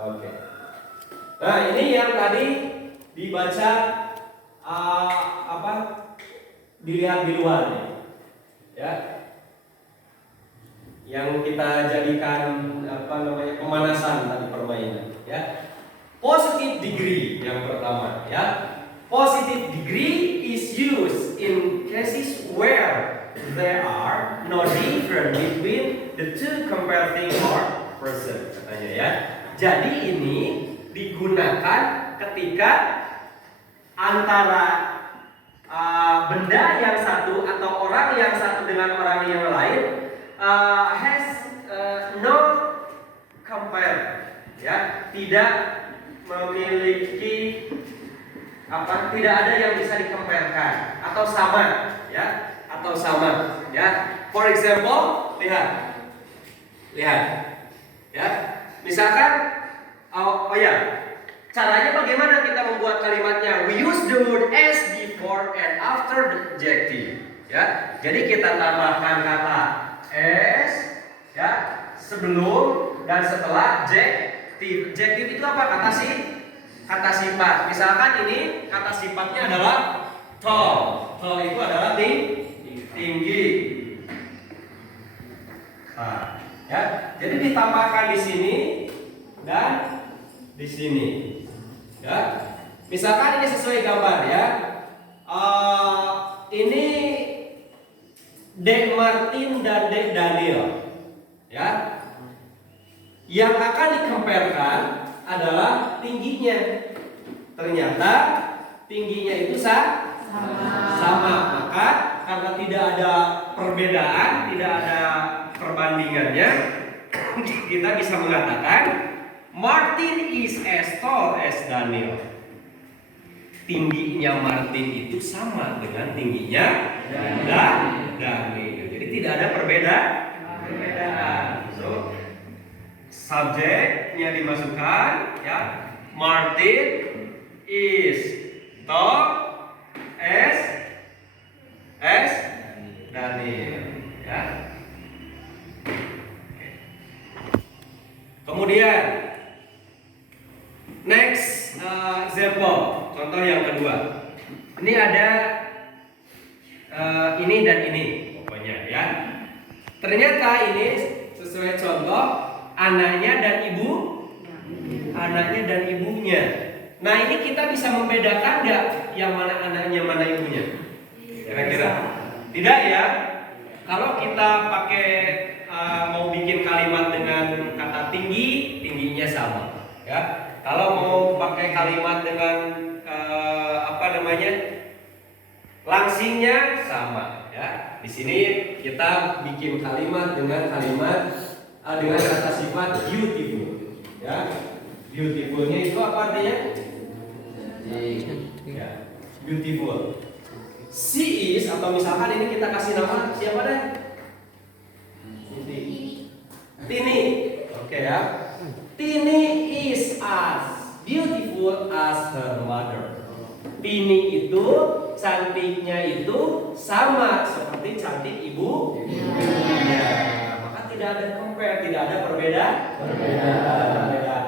Oke. Nah, ini yang tadi dibaca dilihat di luar, ya. Yang kita jadikan pemanasan tadi permainan, ya. Positive degree yang pertama, ya. Positive degree is used in cases where there are no difference between the two compared thing or person, katanya ya. Jadi ini digunakan ketika antara benda yang satu atau orang yang satu dengan orang yang lain has no compare, ya, tidak memiliki tidak ada yang bisa dikomparekan atau sama, ya, For example, lihat, ya, misalkan, caranya bagaimana kita membuat kalimatnya? We use the word as before and after the adjective, ya. Jadi kita tambahkan kata as, ya, sebelum dan setelah adjective. Adjective itu apa? Kata sifat. Misalkan ini kata sifatnya adalah tall. Tall itu adalah tinggi. Nah, ya. Jadi ditambahkan di sini dan di sini. Ya. Misalkan ini sesuai gambar ya. Ini Dek Martin dan Dek Daniel. Ya. Yang akan dikomparekan adalah tingginya. Ternyata tingginya itu sama. Maka karena tidak ada perbedaan, tidak ada perbandingannya, kita bisa mengatakan Martin is as tall as Daniel. Tingginya Martin itu sama dengan tingginya Daniel. Jadi tidak ada perbedaan. subjeknya dimasukkan, ya. Martin is tall as Daniel, ya. Kemudian next example, contoh yang kedua. Ini ada ini dan ini pokoknya, ya. Ternyata ini sesuai contoh anaknya dan ibunya. Nah, ini kita bisa membedakan nggak yang mana anaknya mana ibunya? Kira-kira tidak, ya. Kalau kita pakai mau bikin kalimat dengan kata tinggi, tingginya sama, ya. Kalau mau pakai kalimat dengan langsingnya sama, ya. Di sini kita bikin kalimat dengan kata sifat beautiful, ya. Beautifulnya itu apa artinya? Ya, beautiful. She is, atau misalkan ini kita kasih nama siapa deh? Tini. Oke, ya. Tini is as beautiful as her mother. Tini itu cantiknya itu sama seperti cantik ibunya. Maka tidak ada compare, tidak ada perbedaan.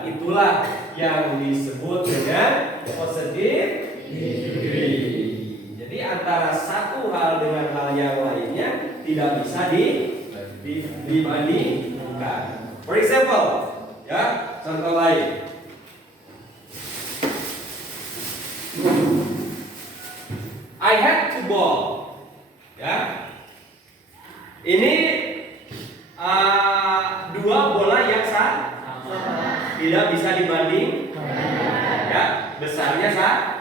Itulah yang disebut dengan positive degree. Jadi antara satu hal dengan hal yang lainnya tidak bisa dibandingkan. For example, ya, contoh lain. I had to ball, ya. Ini dua bola yang sama, tidak bisa dibanding, ya. Besarnya sama.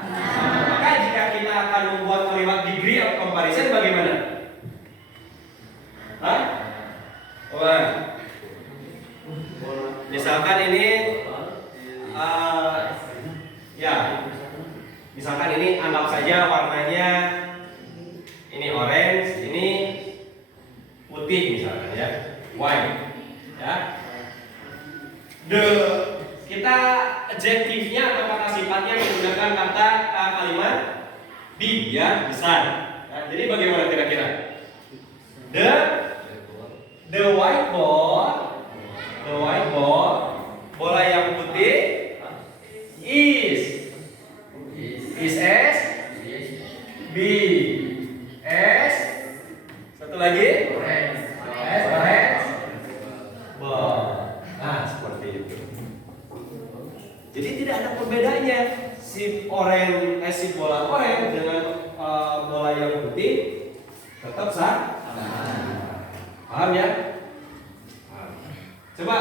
Maka jika kita akan membuat kalimat degree of comparison, bagaimana? Misalkan ini, ya. Misalkan ini anggap saja warnanya ini orange, ini putih misalkan, ya, white, ya. Kita adjektifnya atau kata sifatnya menggunakan kata kalimat big, ya, besar. Ya, jadi bagaimana kira-kira? The white ball, bola yang putih is as big as, satu lagi, as orange ball. Nah, seperti itu. Jadi tidak ada perbedaannya si bola orange dengan bola yang putih tetap sama. Paham, ya? Coba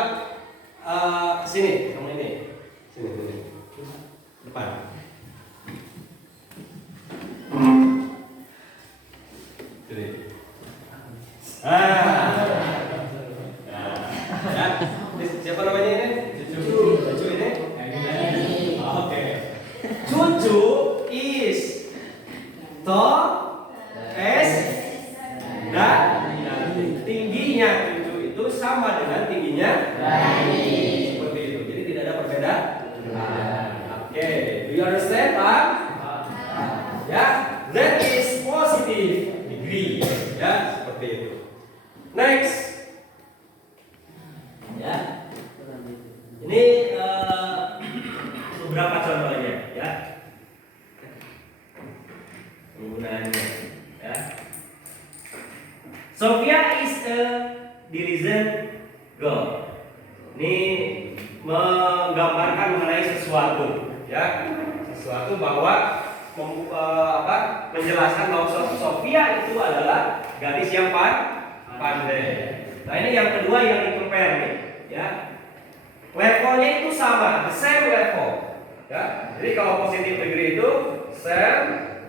sini, sama ini, sini, depan. Ya. Siapa namanya ini? Cucu ini? Oke. Cucu is tall as tingginya cucu itu sama dengan tingginya seperti itu. Jadi tidak ada perbedaan. Oke. Do you understand, Pak? Ya. That is positive degree, ya, seperti itu. Next, ya, ini beberapa contohnya, ya, penggunaannya, ya. Sophia is a diligent girl. Ini menggambarkan mengenai sesuatu, ya, sesuatu bahwa menjelaskan bahwa Sophia itu adalah gadis yang pandai. Nah, ini yang kedua yang di-compare nih, ya. Levelnya itu sama, the same level, ya. Jadi kalau positive degree itu same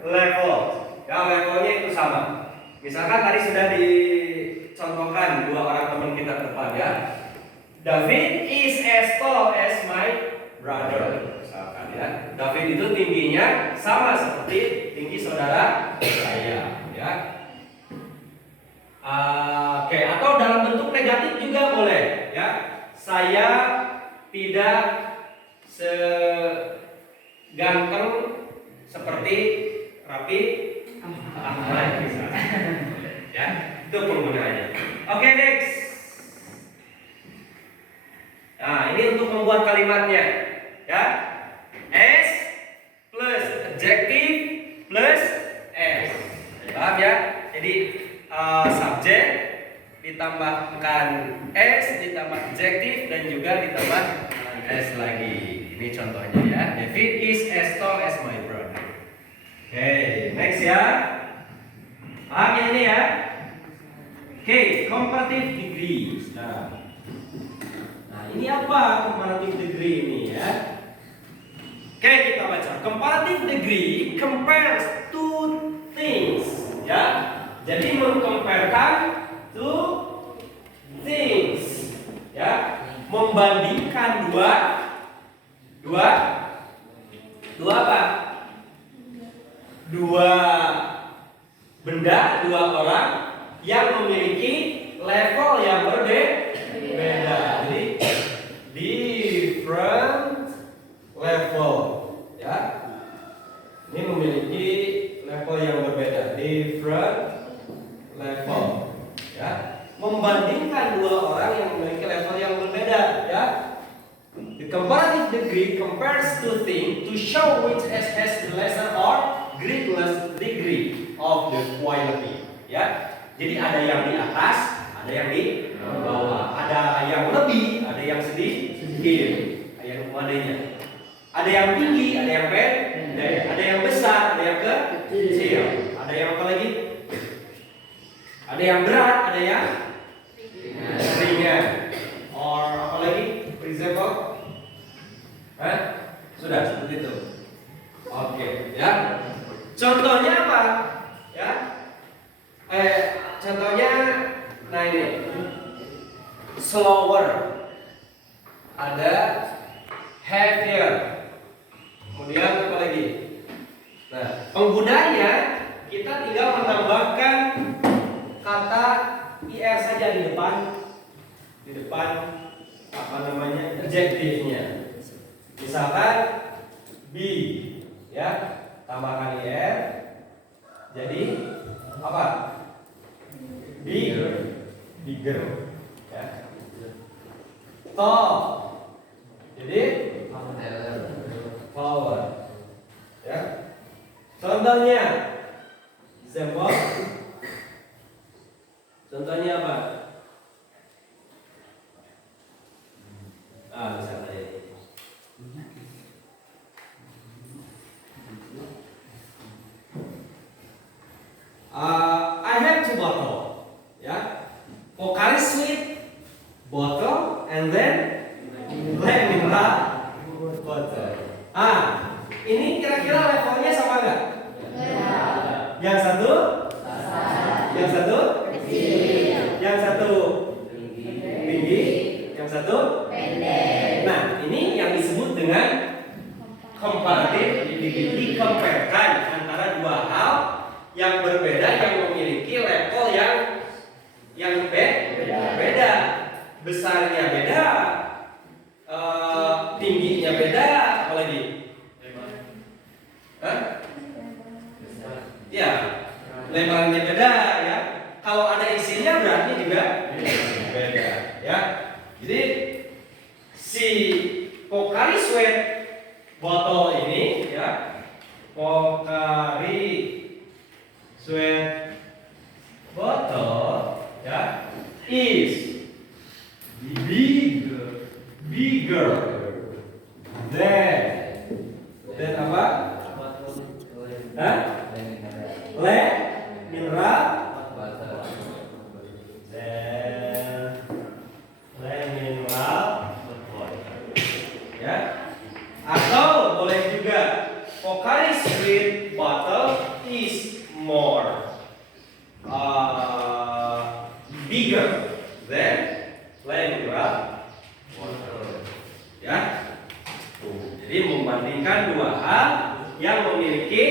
level, ya, levelnya itu sama. Misalkan tadi sudah dicontohkan dua orang teman kita ke depan, ya. David is as tall as my brother. Ya, David itu tingginya sama seperti tinggi saudara saya, ya. Oke, atau dalam bentuk negatif juga boleh, ya. Saya tidak seganteng seperti Rapi Ahmad misalnya. Ya, itu penggunaannya. Oke, next. Nah, ini untuk membuat kalimatnya, ya. S plus adjective plus S. Paham ya? Jadi subjek ditambahkan S ditambah adjective dan juga ditambah S lagi. Ini contohnya ya. David is as tall as my brother. Oke, next ya. Paham ya ini ya? Oke, comparative degree. Nah, ini apa comparative degree ini ya? Oke, kita baca. Comparative degree compares two things, ya. Jadi mengcomparekan two things, ya. Membandingkan dua apa? Dua benda, dua orang yang memiliki level yang berbeda. Jadi different level, ya. Ini memiliki level yang berbeda, different level, ya. Membandingkan dua orang yang memiliki level yang berbeda, ya. The comparative degree compares two things to show which has the lesser or greatest degree of the quality, ya. Jadi ada yang di atas, ada yang di bawah, ada yang lebih, ada yang sedikit, ada yang memadainya. Ada yang tinggi, ada yang pendek, ada yang besar, ada yang kecil, ada yang apa lagi? Ada yang berat, ada yang ringan. Or apa lagi? For example, sudah seperti itu. Oke, ya. Contohnya apa? Ya. Contohnya, nah ini, slower, ada heavier. Kemudian apa lagi? Nah, penggunanya kita tinggal menambahkan kata ir saja di depan apa namanya adjektifnya. Misalkan be, ya, tambahkan ir, jadi apa? Bigger, ya. Tall, jadi power, ya. Contohnya, example. Contohnya apa? Misalnya ini. I have two bottle, ya. Pocari Sweat bottle and then mineral bottle. Ini kira-kira levelnya sama nggak? Yang satu? Yang satu? Yang satu tinggi, yang satu pendek. Nah, ini yang disebut dengan comparative degree. Dikomparekan antara dua hal yang berbeda yang memiliki level yang beda, besarnya beda, tingginya beda, apalagi? Ya, lebarnya beda, ya. Kalau ada isinya berarti juga beda, ya. Jadi si Pocari Sweat botol ini, ya, Pocari Sweat botol, ya, is bigger than apa? Mineral ya. Atau boleh juga Pocari Sweat bottle is more bigger than mineral water. Ya. Jadi membandingkan dua hal yang memiliki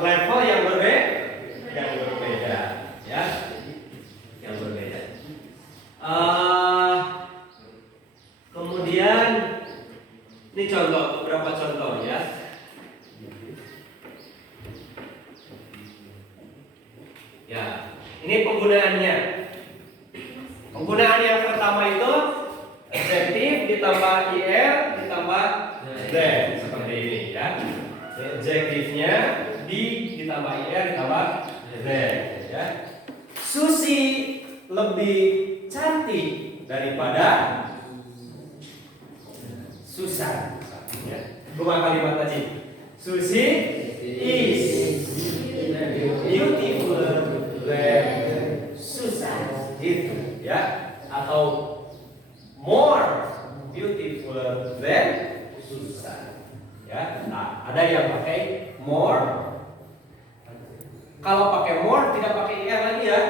level yang berbeda, ya. Ini contoh, beberapa contoh ya. Ya, ini penggunaannya. Penggunaan yang pertama itu adjektif ditambah ir ditambah then seperti ini ya. Adjektifnya ditambah ir ditambah then ya. Susi lebih cantik daripada Susan. Ya. Rumah kalimat tadi. Susi is beautiful than Susan. Gitu ya. Atau more beautiful than Susan. Ya. Nah, ada yang pakai more. Kalau pakai more tidak pakai ir lagi ya.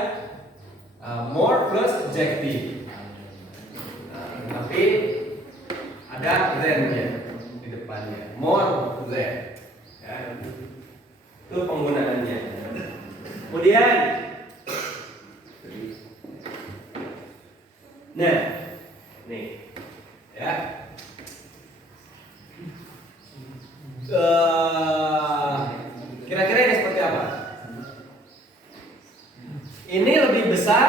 More plus adjective. Tapi ada than-nya di depannya. More than. Ya. Itu penggunaannya. Kemudian, nah, nih, ya. Kira-kira ini seperti apa? Ini lebih besar,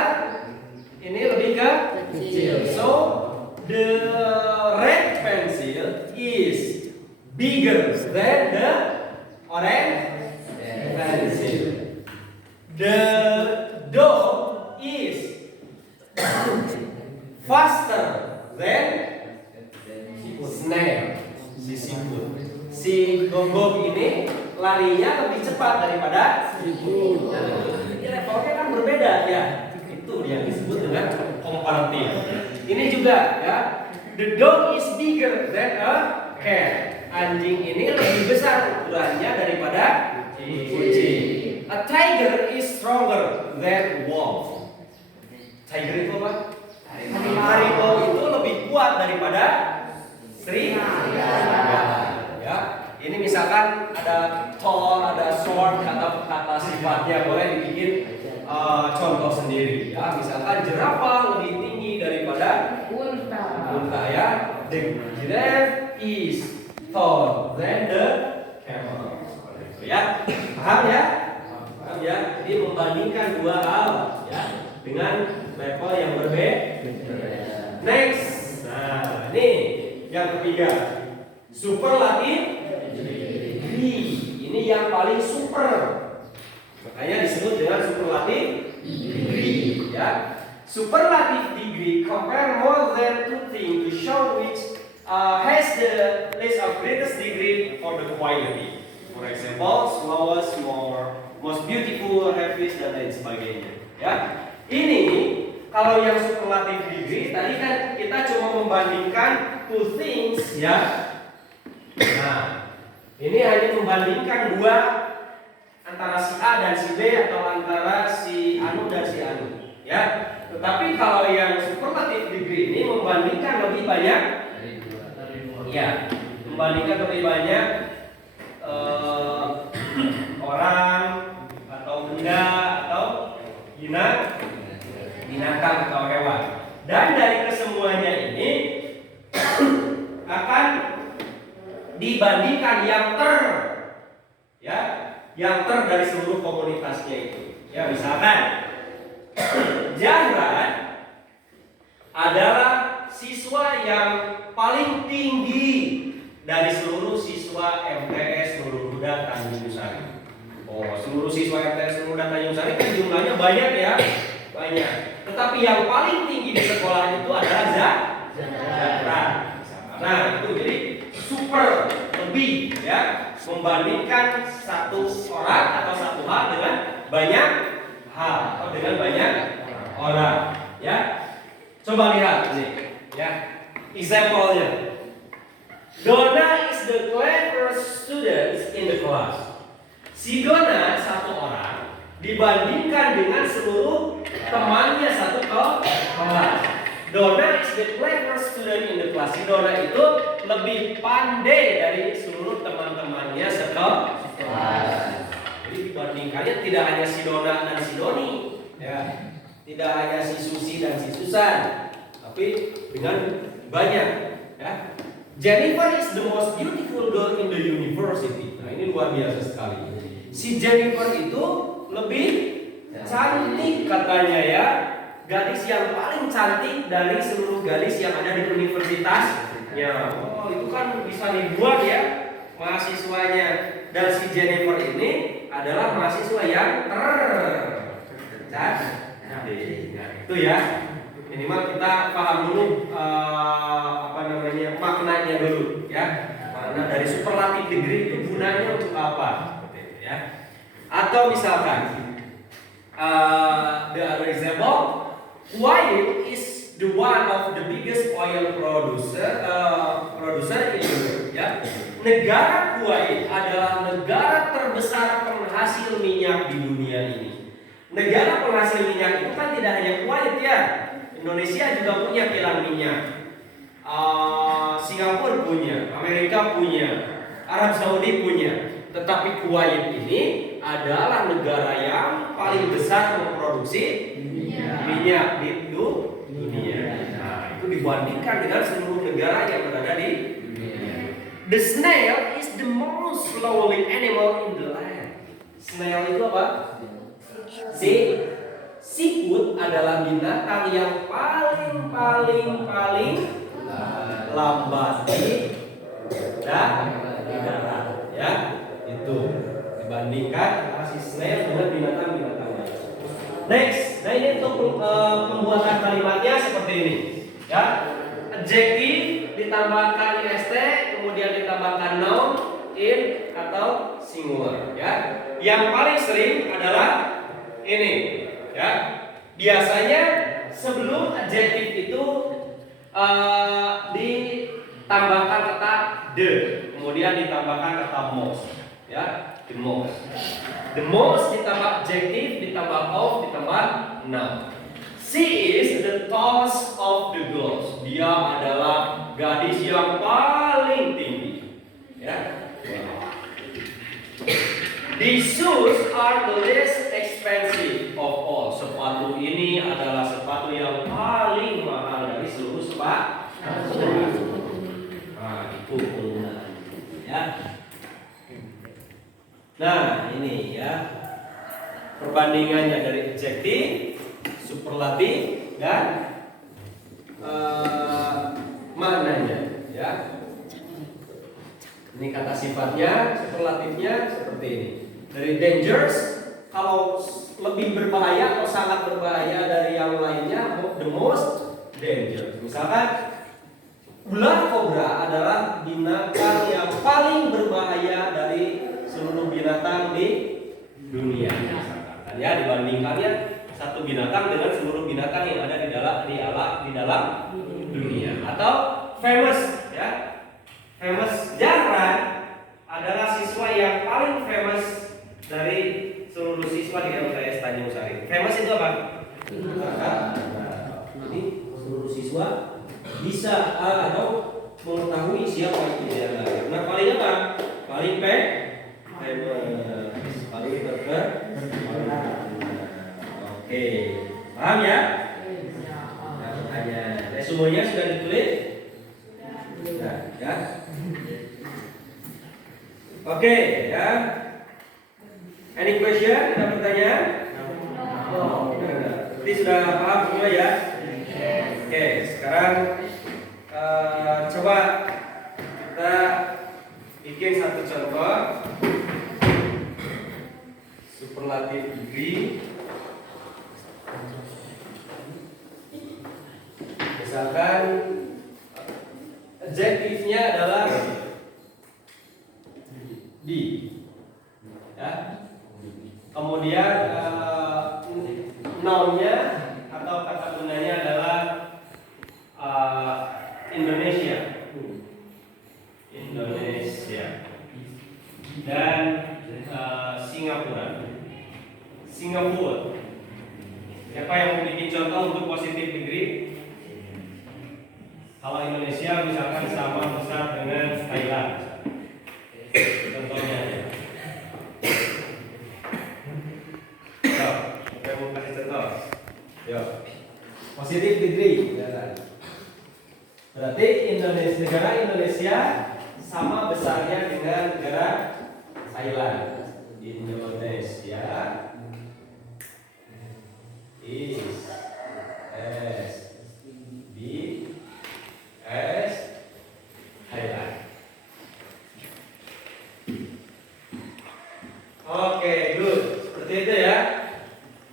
ini lebih kecil. So the red pencil is bigger than the orange pencil. The dog is faster than snail. Si siput. Si gonggong ini larinya lebih cepat daripada siput. Levelnya kan berbeda ya. Itu yang disebut dengan komparatif. Ini juga ya. The dog is bigger than a cat. Anjing ini lebih besar ukurannya daripada kucing. A tiger is stronger than wolf. Tiger itu apa? Harimau itu lebih kuat daripada serigala. Ya. Ini misalkan ada Thor, ada sword, kata sifatnya boleh dibikin contoh sendiri ya. Misalkan jerapah lebih tinggi daripada unta ya. The giraffe is taller than the camel. Ya. Paham ya? Paham ya? Jadi membandingkan dua hal ya dengan level yang berbeda. Next. Nah, ini yang ketiga. Superlatif degree. Ini yang paling super. Makanya disebut dengan superlatif degree ya. Superlative degree compare more than two things to show which has the list of greatest degree for the quality. For example, slowest, more, most beautiful, happiest dan lain sebagainya. Ya. Ini kalau yang superlative degree tadi kan kita cuma membandingkan two things ya. Nah, ini hanya membandingkan dua antara si A dan si B atau antara si Anu dan si Anu, ya. Tetapi kalau yang superlative degree ini membandingkan lebih banyak, ya, membandingkan lebih banyak orang atau benda atau binatang atau hewan. Dan dari kesemuanya ini akan dibandingkan yang dari seluruh komunitasnya itu. Ya, misalkan Jahran adalah siswa yang paling tinggi dari seluruh siswa MTS Nurul Huda Tanjung Sari. Oh, seluruh siswa MTS Nurul Huda Tanjung Sari kan jumlahnya banyak ya, banyak. Tetapi yang paling tinggi di sekolah itu adalah Jahran. Nah, itu jadi super lebih ya, membandingkan satu orang atau satu hal dengan banyak hal atau dengan banyak orang ya. Coba lihat nih ya, example-nya. Donna is the cleverest student in the class. Si Donna satu orang dibandingkan dengan seluruh temannya satu kelas. Donna is the cleverest student in the class. Si Donna itu lebih pandai dari seluruh teman-temannya sekelas. Jadi dibandingkannya tidak hanya si Donna dan si Doni, ya, tidak hanya si Susi dan si Susan, tapi dengan banyak, ya. Jennifer is the most beautiful girl in the university. Nah, ini luar biasa sekali. Si Jennifer itu lebih cantik katanya ya. Gadis yang paling cantik dari seluruh gadis yang ada di universitasnya. Oh, itu kan bisa ribuan ya mahasiswanya. Dan si Jennifer ini adalah mahasiswa yang tercantik. Nah, itu ya. Minimal kita paham dulu maknanya dulu ya. Makna dari superlative degree itu gunanya untuk apa? Seperti itu ya. Atau misalkan the other example, Kuwait is the one of the biggest oil producer in the world. Ya. Negara Kuwait adalah negara terbesar penghasil minyak di dunia ini. Negara penghasil minyak itu kan tidak hanya Kuwait ya. Indonesia juga punya kilang minyak. Singapura punya, Amerika punya, Arab Saudi punya. Tetapi Kuwait ini adalah negara yang paling besar memproduksi minyak di dunia. Nah, itu dibandingkan dengan seluruh negara yang berada di dunia. The snail is the most slowly animal in the land. Snail itu apa? Siput adalah binatang yang paling lambat di darat ya. Itu dibandingkan si snail dengan binatang-binatang lain. Next, nah ini untuk pembuatan kalimatnya seperti ini ya. Adjective ditambahkan ing, kemudian ditambahkan noun, in atau singular ya. Yang paling sering adalah ini ya. Biasanya sebelum adjective itu ditambahkan kata the, kemudian ditambahkan kata most ya. The most ditambah adjective, ditambah of, ditambah noun. She is the tallest of the girls. Dia adalah gadis yang paling tinggi ya. These shoes are the least expensive of all. Sepatu ini adalah sepatu yang paling mahal dari seluruh sepatu. Nah, itu penggunaan ya. Nah, ini ya perbandingannya dari adjektif, superlatif dan maknanya ya. Ini kata sifatnya, superlatifnya seperti ini. Dari dangerous, kalau lebih berbahaya atau sangat berbahaya dari yang lainnya, the most dangerous. Misalkan ular kobra adalah binatang yang paling berbahaya dari seluruh binatang di dunia. Misalkan ya, dibandingkannya satu binatang dengan seluruh binatang yang ada di dalam dunia. Atau famous ya. Famous Jahran adalah siswa yang paling famous dari seluruh siswa di MTS Tanjung Sari. Famous itu apa? Jadi seluruh siswa bisa atau mengetahui siapa itu Jahran. Nah, paling apa? Paling paling Oke, paham ya? Resumenya sudah ditulis? Sudah, ya. Oke, ya. Any question? Ada pertanyaan? Berarti sudah paham semua ya? Oke, sekarang coba kita bikin satu contoh superlatif degree. Misalkan adjektifnya adalah di ya. Kemudian nounnya atau kata gunanya adalah Indonesia dan Singapura. Siapa yang mau bikin contoh untuk positif degree? Kalau Indonesia misalkan sama besar dengan Thailand. Contohnya ya. Yo, oke, mau kasih contoh. Yo. Positif degree. Berarti negara Indonesia sama besarnya dengan negara Thailand. Indonesia is as big as Thailand. Oke, good. Seperti itu ya.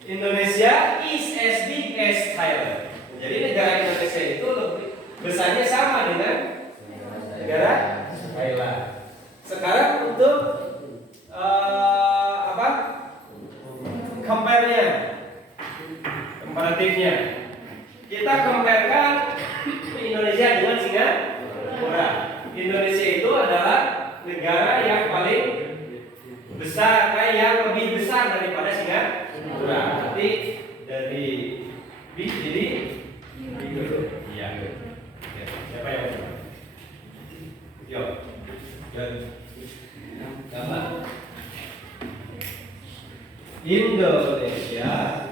Indonesia is as big as Thailand. Jadi negara Indonesia itu lebih besarnya sama dengan negara Thailand. Sekarang untuk compare-nya, komparatifnya. Kita comparekan Indonesia dengan Singapura. Indonesia itu adalah negara yang paling besar, yang lebih besar daripada Singapura. Berarti dari big jadi iya. Ya, siapa yang mau? Yo. Dan apa? Indonesia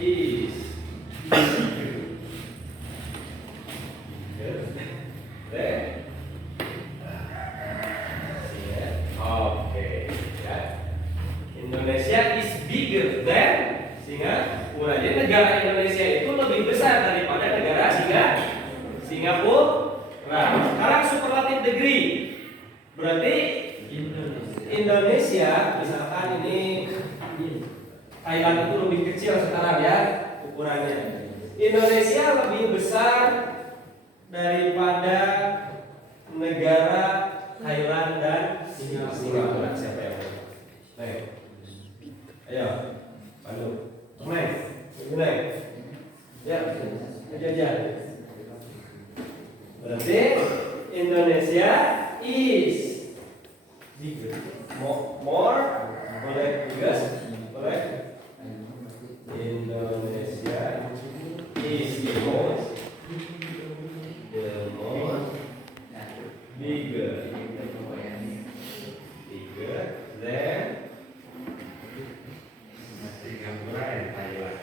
is Indonesia is bigger than Singapura. Jadi negara Indonesia itu lebih besar daripada negara Singapura. Sekarang superlative degree. Berarti Indonesia, misalkan ini Thailand itu lebih kecil sekarang ya ukurannya. Indonesia lebih besar daripada negara Thailand dan Singapura. Siapa yang mau? Baik. Ayo, Pandu. Naik. Naik. Ya, aja. Berarti Indonesia is bigger, more, boleh bigger, boleh. Indonesia is the most bigger than Singapura and Thailand.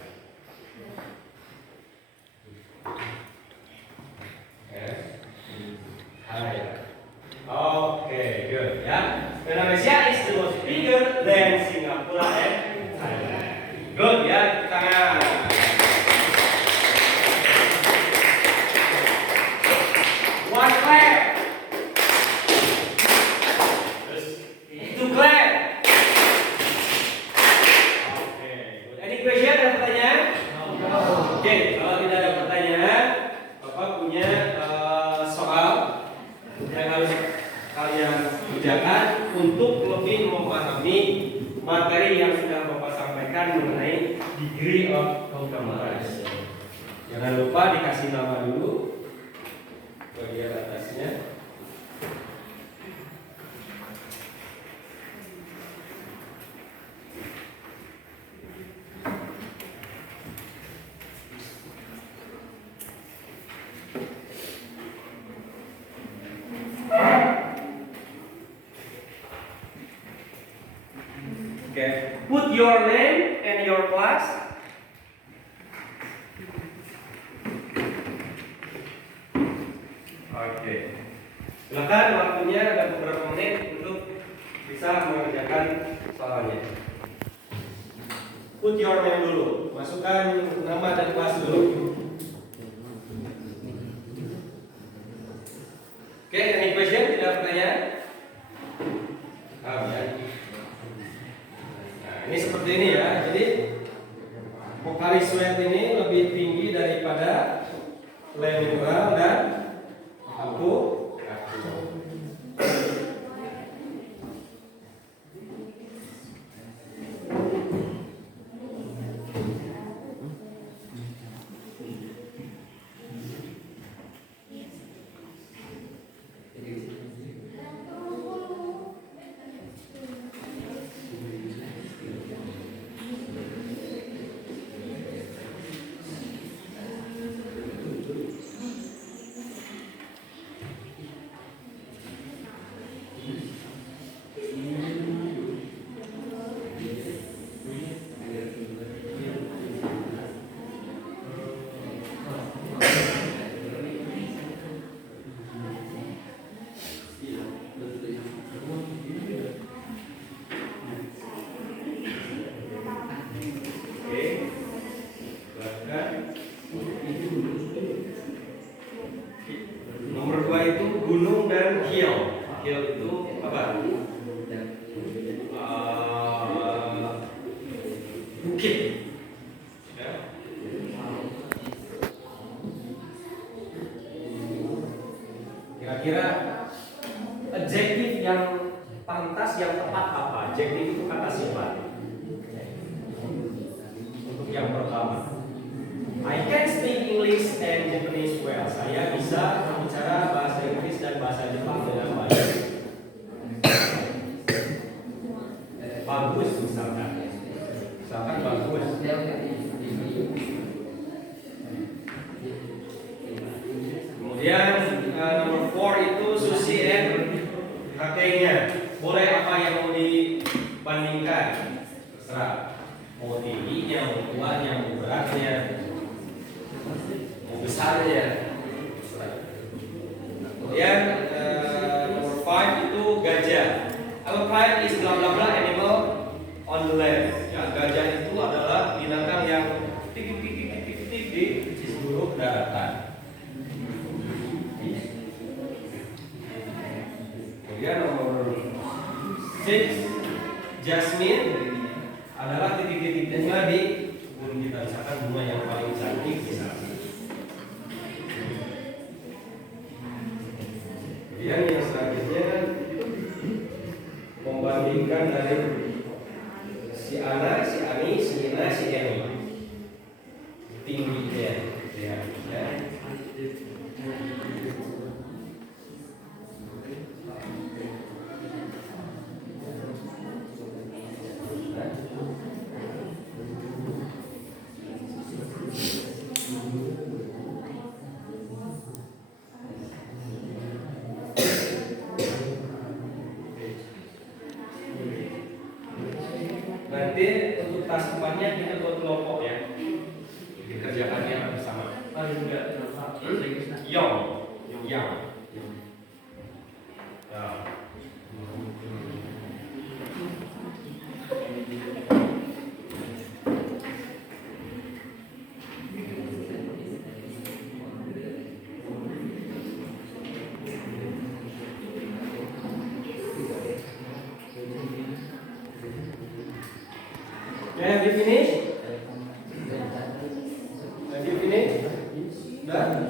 Okay, good. Yeah, Indonesia is the most bigger than Singapore and Thailand. Good, ya, tangan. One clap. Two clap. Okay, good. Any question? Ada pertanyaan? Oke, kalau tidak ada pertanyaan, Bapak punya soal yang harus kalian kerjakan untuk lebih memahami materi yang sudah Bapak sampaikan mengenai degree of comparison. Jangan lupa dikasih nama dulu bagian atasnya. Okay. Put your name and your class. Oke. Silakan, waktunya ada beberapa menit untuk bisa mengerjakan soalnya. Put your name dulu. Masukkan nama dan kelas dulu. Oke, any question? Tidak pertanyaan? Ya. Ini seperti ini ya. Jadi vokalis sweat ini lebih tinggi daripada laminal dan aku. Kira-kira adjektif yang pantas, yang tepat apa? Adjektif itu kata sifat. Untuk yang pertama, I can speak English and Japanese well. Saya bisa berbicara bahasa Inggris dan bahasa Jepang dengan baik. Bagus misalkan. Misalkan bagus. Kemudian nomor 4 itu Susi and kakeknya. Boleh apa yang mau dibandingkan? Terserah. Mau tingginya, mau kuatnya, mau beratnya, mau besarnya. Terserah. Kemudian nomor 5 itu gajah. Elephant is bla bla bla animal on the land. Ya, gajah itu adalah binatang yang tik di seluruh daratan. Kemudian nomor 6 Jasmine adalah titik-titik bunga di kebun kita, misalkan bunga yang paling cantik misalkan. Kemudian yang selanjutnya membandingkan dari si Ana, si Ani, si Ina, si Emi tingginya ya. Nanti untuk tas depannya kita buat kelompok ya, dikerjakannya bersama. Yang. Ya. Have you finished? Have you finished? Done?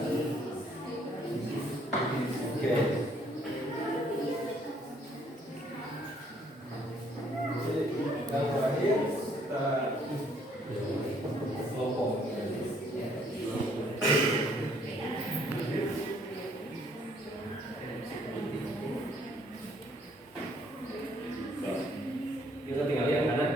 Okay. Yang terakhir kita kelompok. Kita tinggal lihat kanan.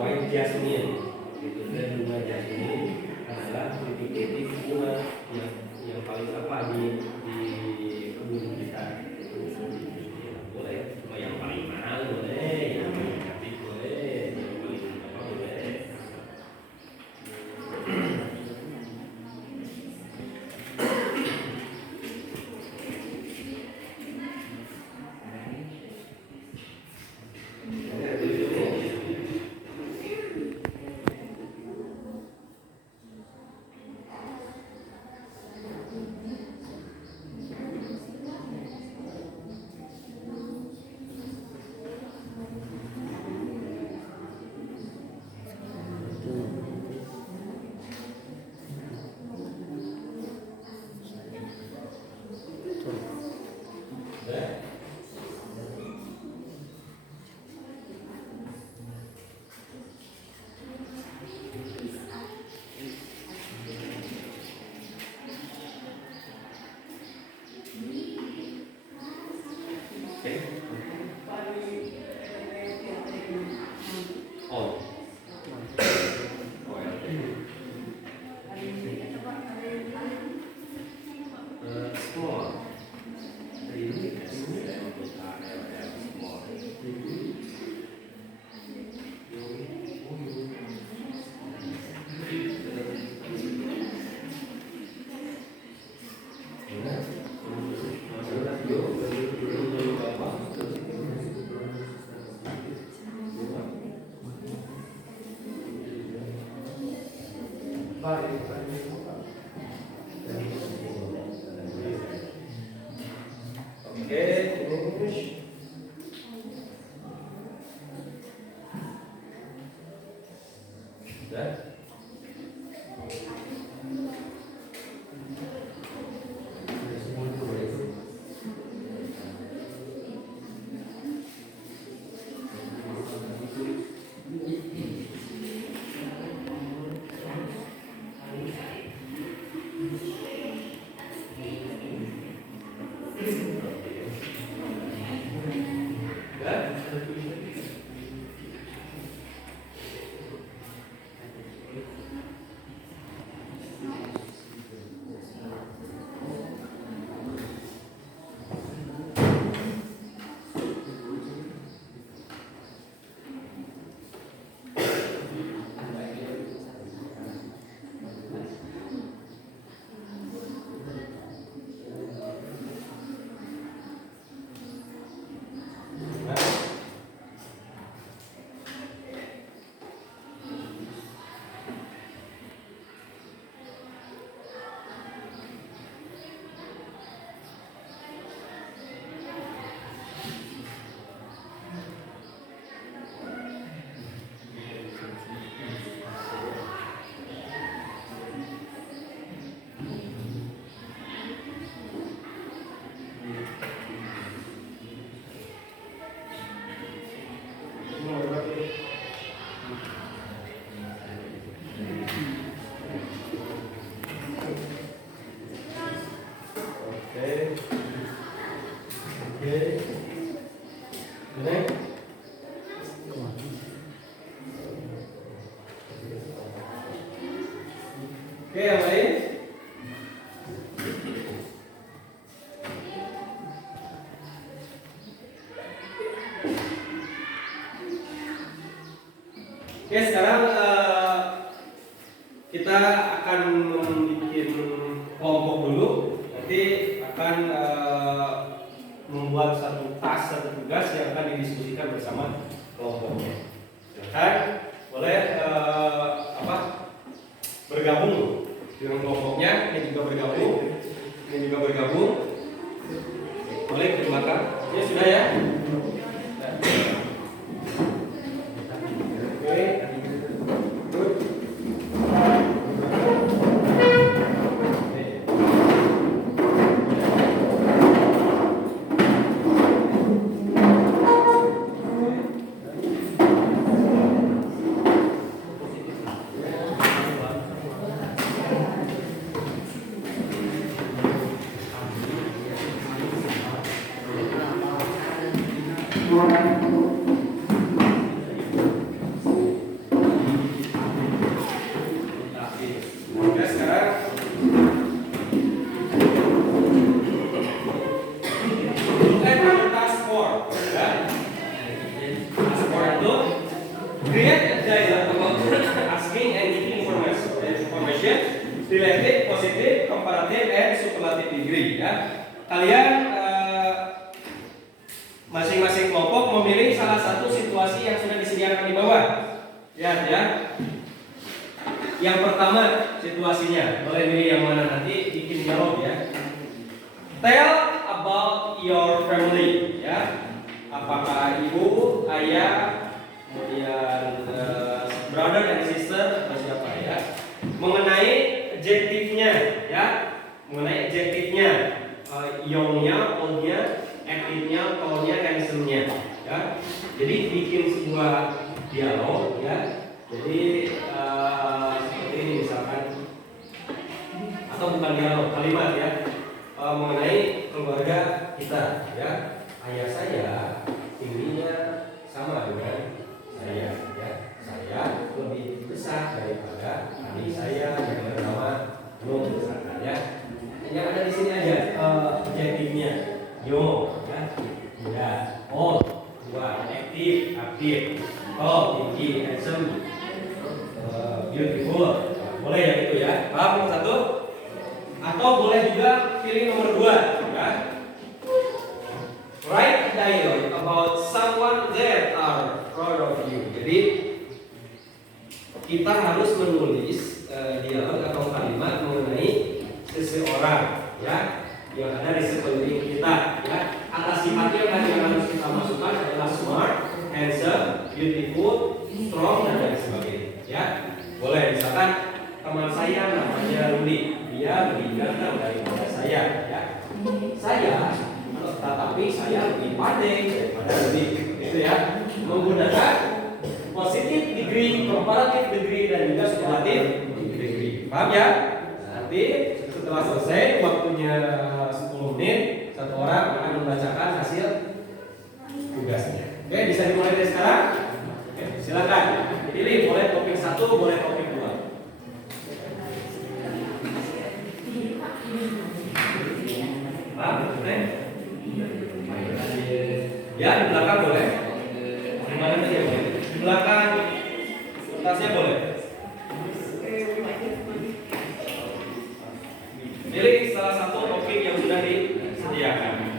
White jasmine itu, dan bunga jasmine adalah titik-titik bunga yang paling apa di kebun kita. Boleh, cuma yang paling mahal boleh, yang paling cantik boleh, yang paling apa boleh. Okay, finish. Sudah? Oke, yang lain? Oke, sekarang kita akan membuat kelompok dulu. Nanti akan membuat satu tugas yang akan didiskusikan bersama kelompoknya. Silakan, boleh bergabung dengan kelompoknya. Ini juga bergabung. Boleh ke belakang. Ya sudah ya. Oke. Good. Oke, sekarang task 4 ya. Task 4 itu create a dialogue about asking and giving information related, positive, comparative, and superlative degree ya. Kalian masing-masing kelompok memilih salah satu situasi yang sudah disediakan di bawah. Ya. Yang pertama situasinya, boleh pilih yang mana, nanti bikin dialog ya. Tell about your family ya. Apakah ibu, ayah, kemudian brother and sister atau siapa ya. Mengenai adjektifnya ya. Young-nya, old-nya, active-nya, tall-nya, handsome-nya ya. Jadi bikin sebuah dialog ya. Jadi seperti ini misalkan, atau bukan dialog, kalimat ya, mengenai keluarga kita ya. Ayah saya tingginya sama dengan saya ya. Saya lebih besar daripada adik saya yang bernama Nuh misalkan ya. Yang ada di sini aja adjektifnya. Yo ya, old, tua, aktif, tall, tinggi, handsome, beautiful. Boleh ya itu ya. Paham nomor 1? Atau boleh juga pilih nomor 2 ya. Write a dialogue about someone that are proud of you. Jadi kita harus menulis dialog atau kalimat mengenai seseorang ya yang ada di sekeliling kita ya. Atas sifatnya yang harus kita masukkan adalah smart, handsome, beautiful, strong, dan lain sebagainya ya. Boleh misalkan teman saya namanya Rudi, dia lebih ganteng daripada saya ya. Tetapi saya lebih pandai daripada Rudi, itu ya. Menggunakan positive degree, comparative degree, dan juga superlative degree. Paham ya? Nanti setelah selesai waktunya 10 menit, satu orang akan membacakan hasil tugasnya. Oke, bisa dimulai dari sekarang? Oke, silakan. Pilih, boleh topik 1, boleh topik 2. Ya, di belakang boleh. Di mana saja boleh. Di belakang kertasnya boleh. Pilih salah satu topik yang sudah disediakan.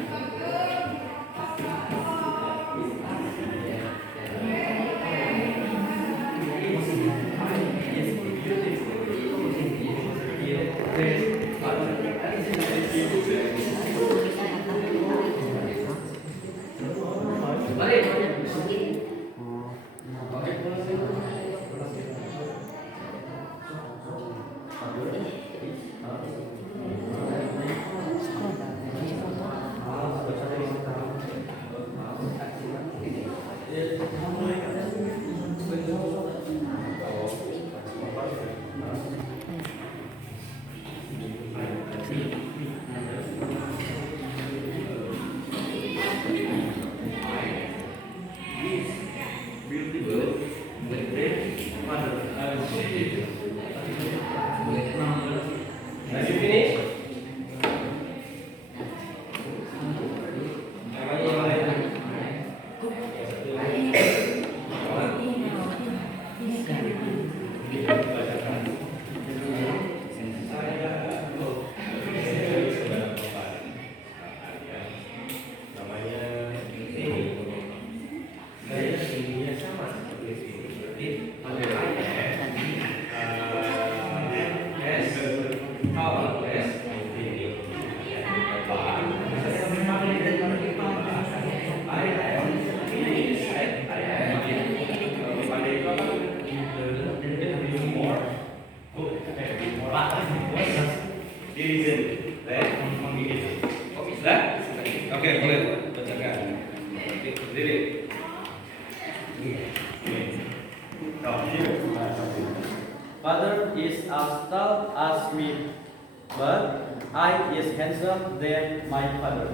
Father is as tall as me, but I is handsome than my father.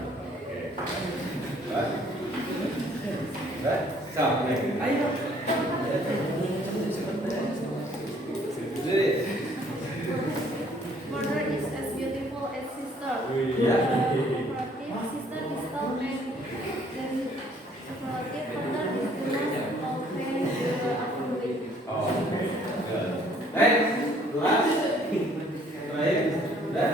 Mother is as beautiful as sister. Yeah. Superlative sister is tall and superlative father is the most open the affluent. Oh, good. Next, last. Terakhir, udah.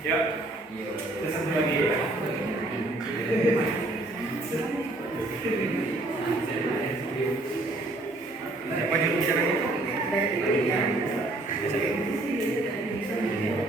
Yuk, terus satu lagi ya. Siapa yang bicaranya? Di sini, ini yang terakhir.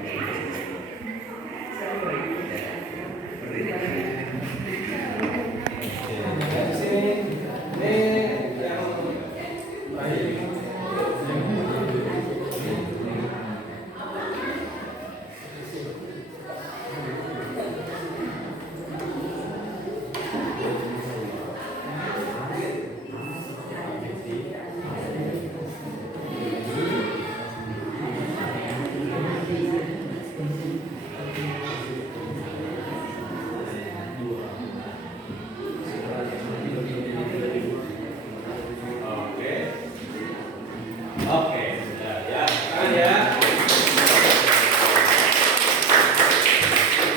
Oke, sudah ya. Tangan ya.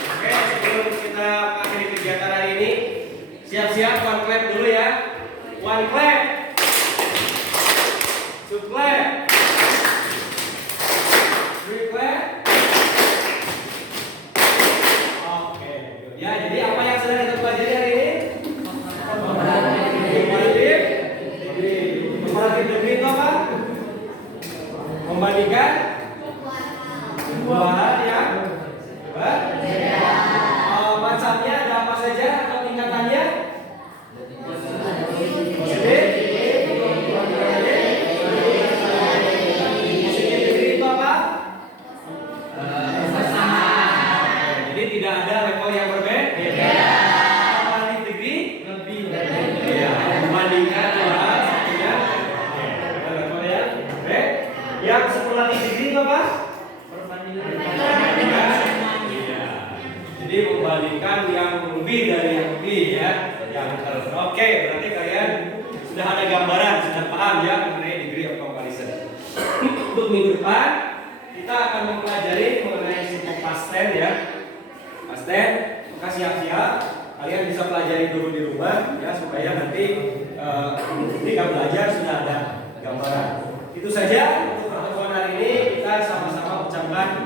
Oke, sebelum kita akhiri kegiatan hari ini, siap-siap one clap dulu ya. One clap. Two clap. Three clap. Oke. Ya, jadi apa yang sudah kita pelajari hari ini? Komparatif degree. Komparatif degree itu apa? Membandingkan dua hal yang berbeda. Macamnya ada apa saja atau tingkatannya? Positif. Positif degree itu apa? Jadi tidak ada level yang berbeda. Komparatif degree lebih. Ya, membandingkan dua hal satunya. Ada level yang berbeda. Yang superlatif degree itu apa? Perbandingan. Iya. Jadi membandingkan yang lebih dari yang lebih ya. Yang terus. Oke, berarti kalian sudah ada gambaran, sudah paham ya mengenai degree of comparison. Untuk minggu depan kita akan mempelajari mengenai simple past tense ya. Past tense, maka siap-siap kalian bisa pelajari dulu di rumah ya supaya nanti ketika belajar sudah ada gambaran. Itu saja untuk pertemuan hari ini, kita sama-sama ucapkan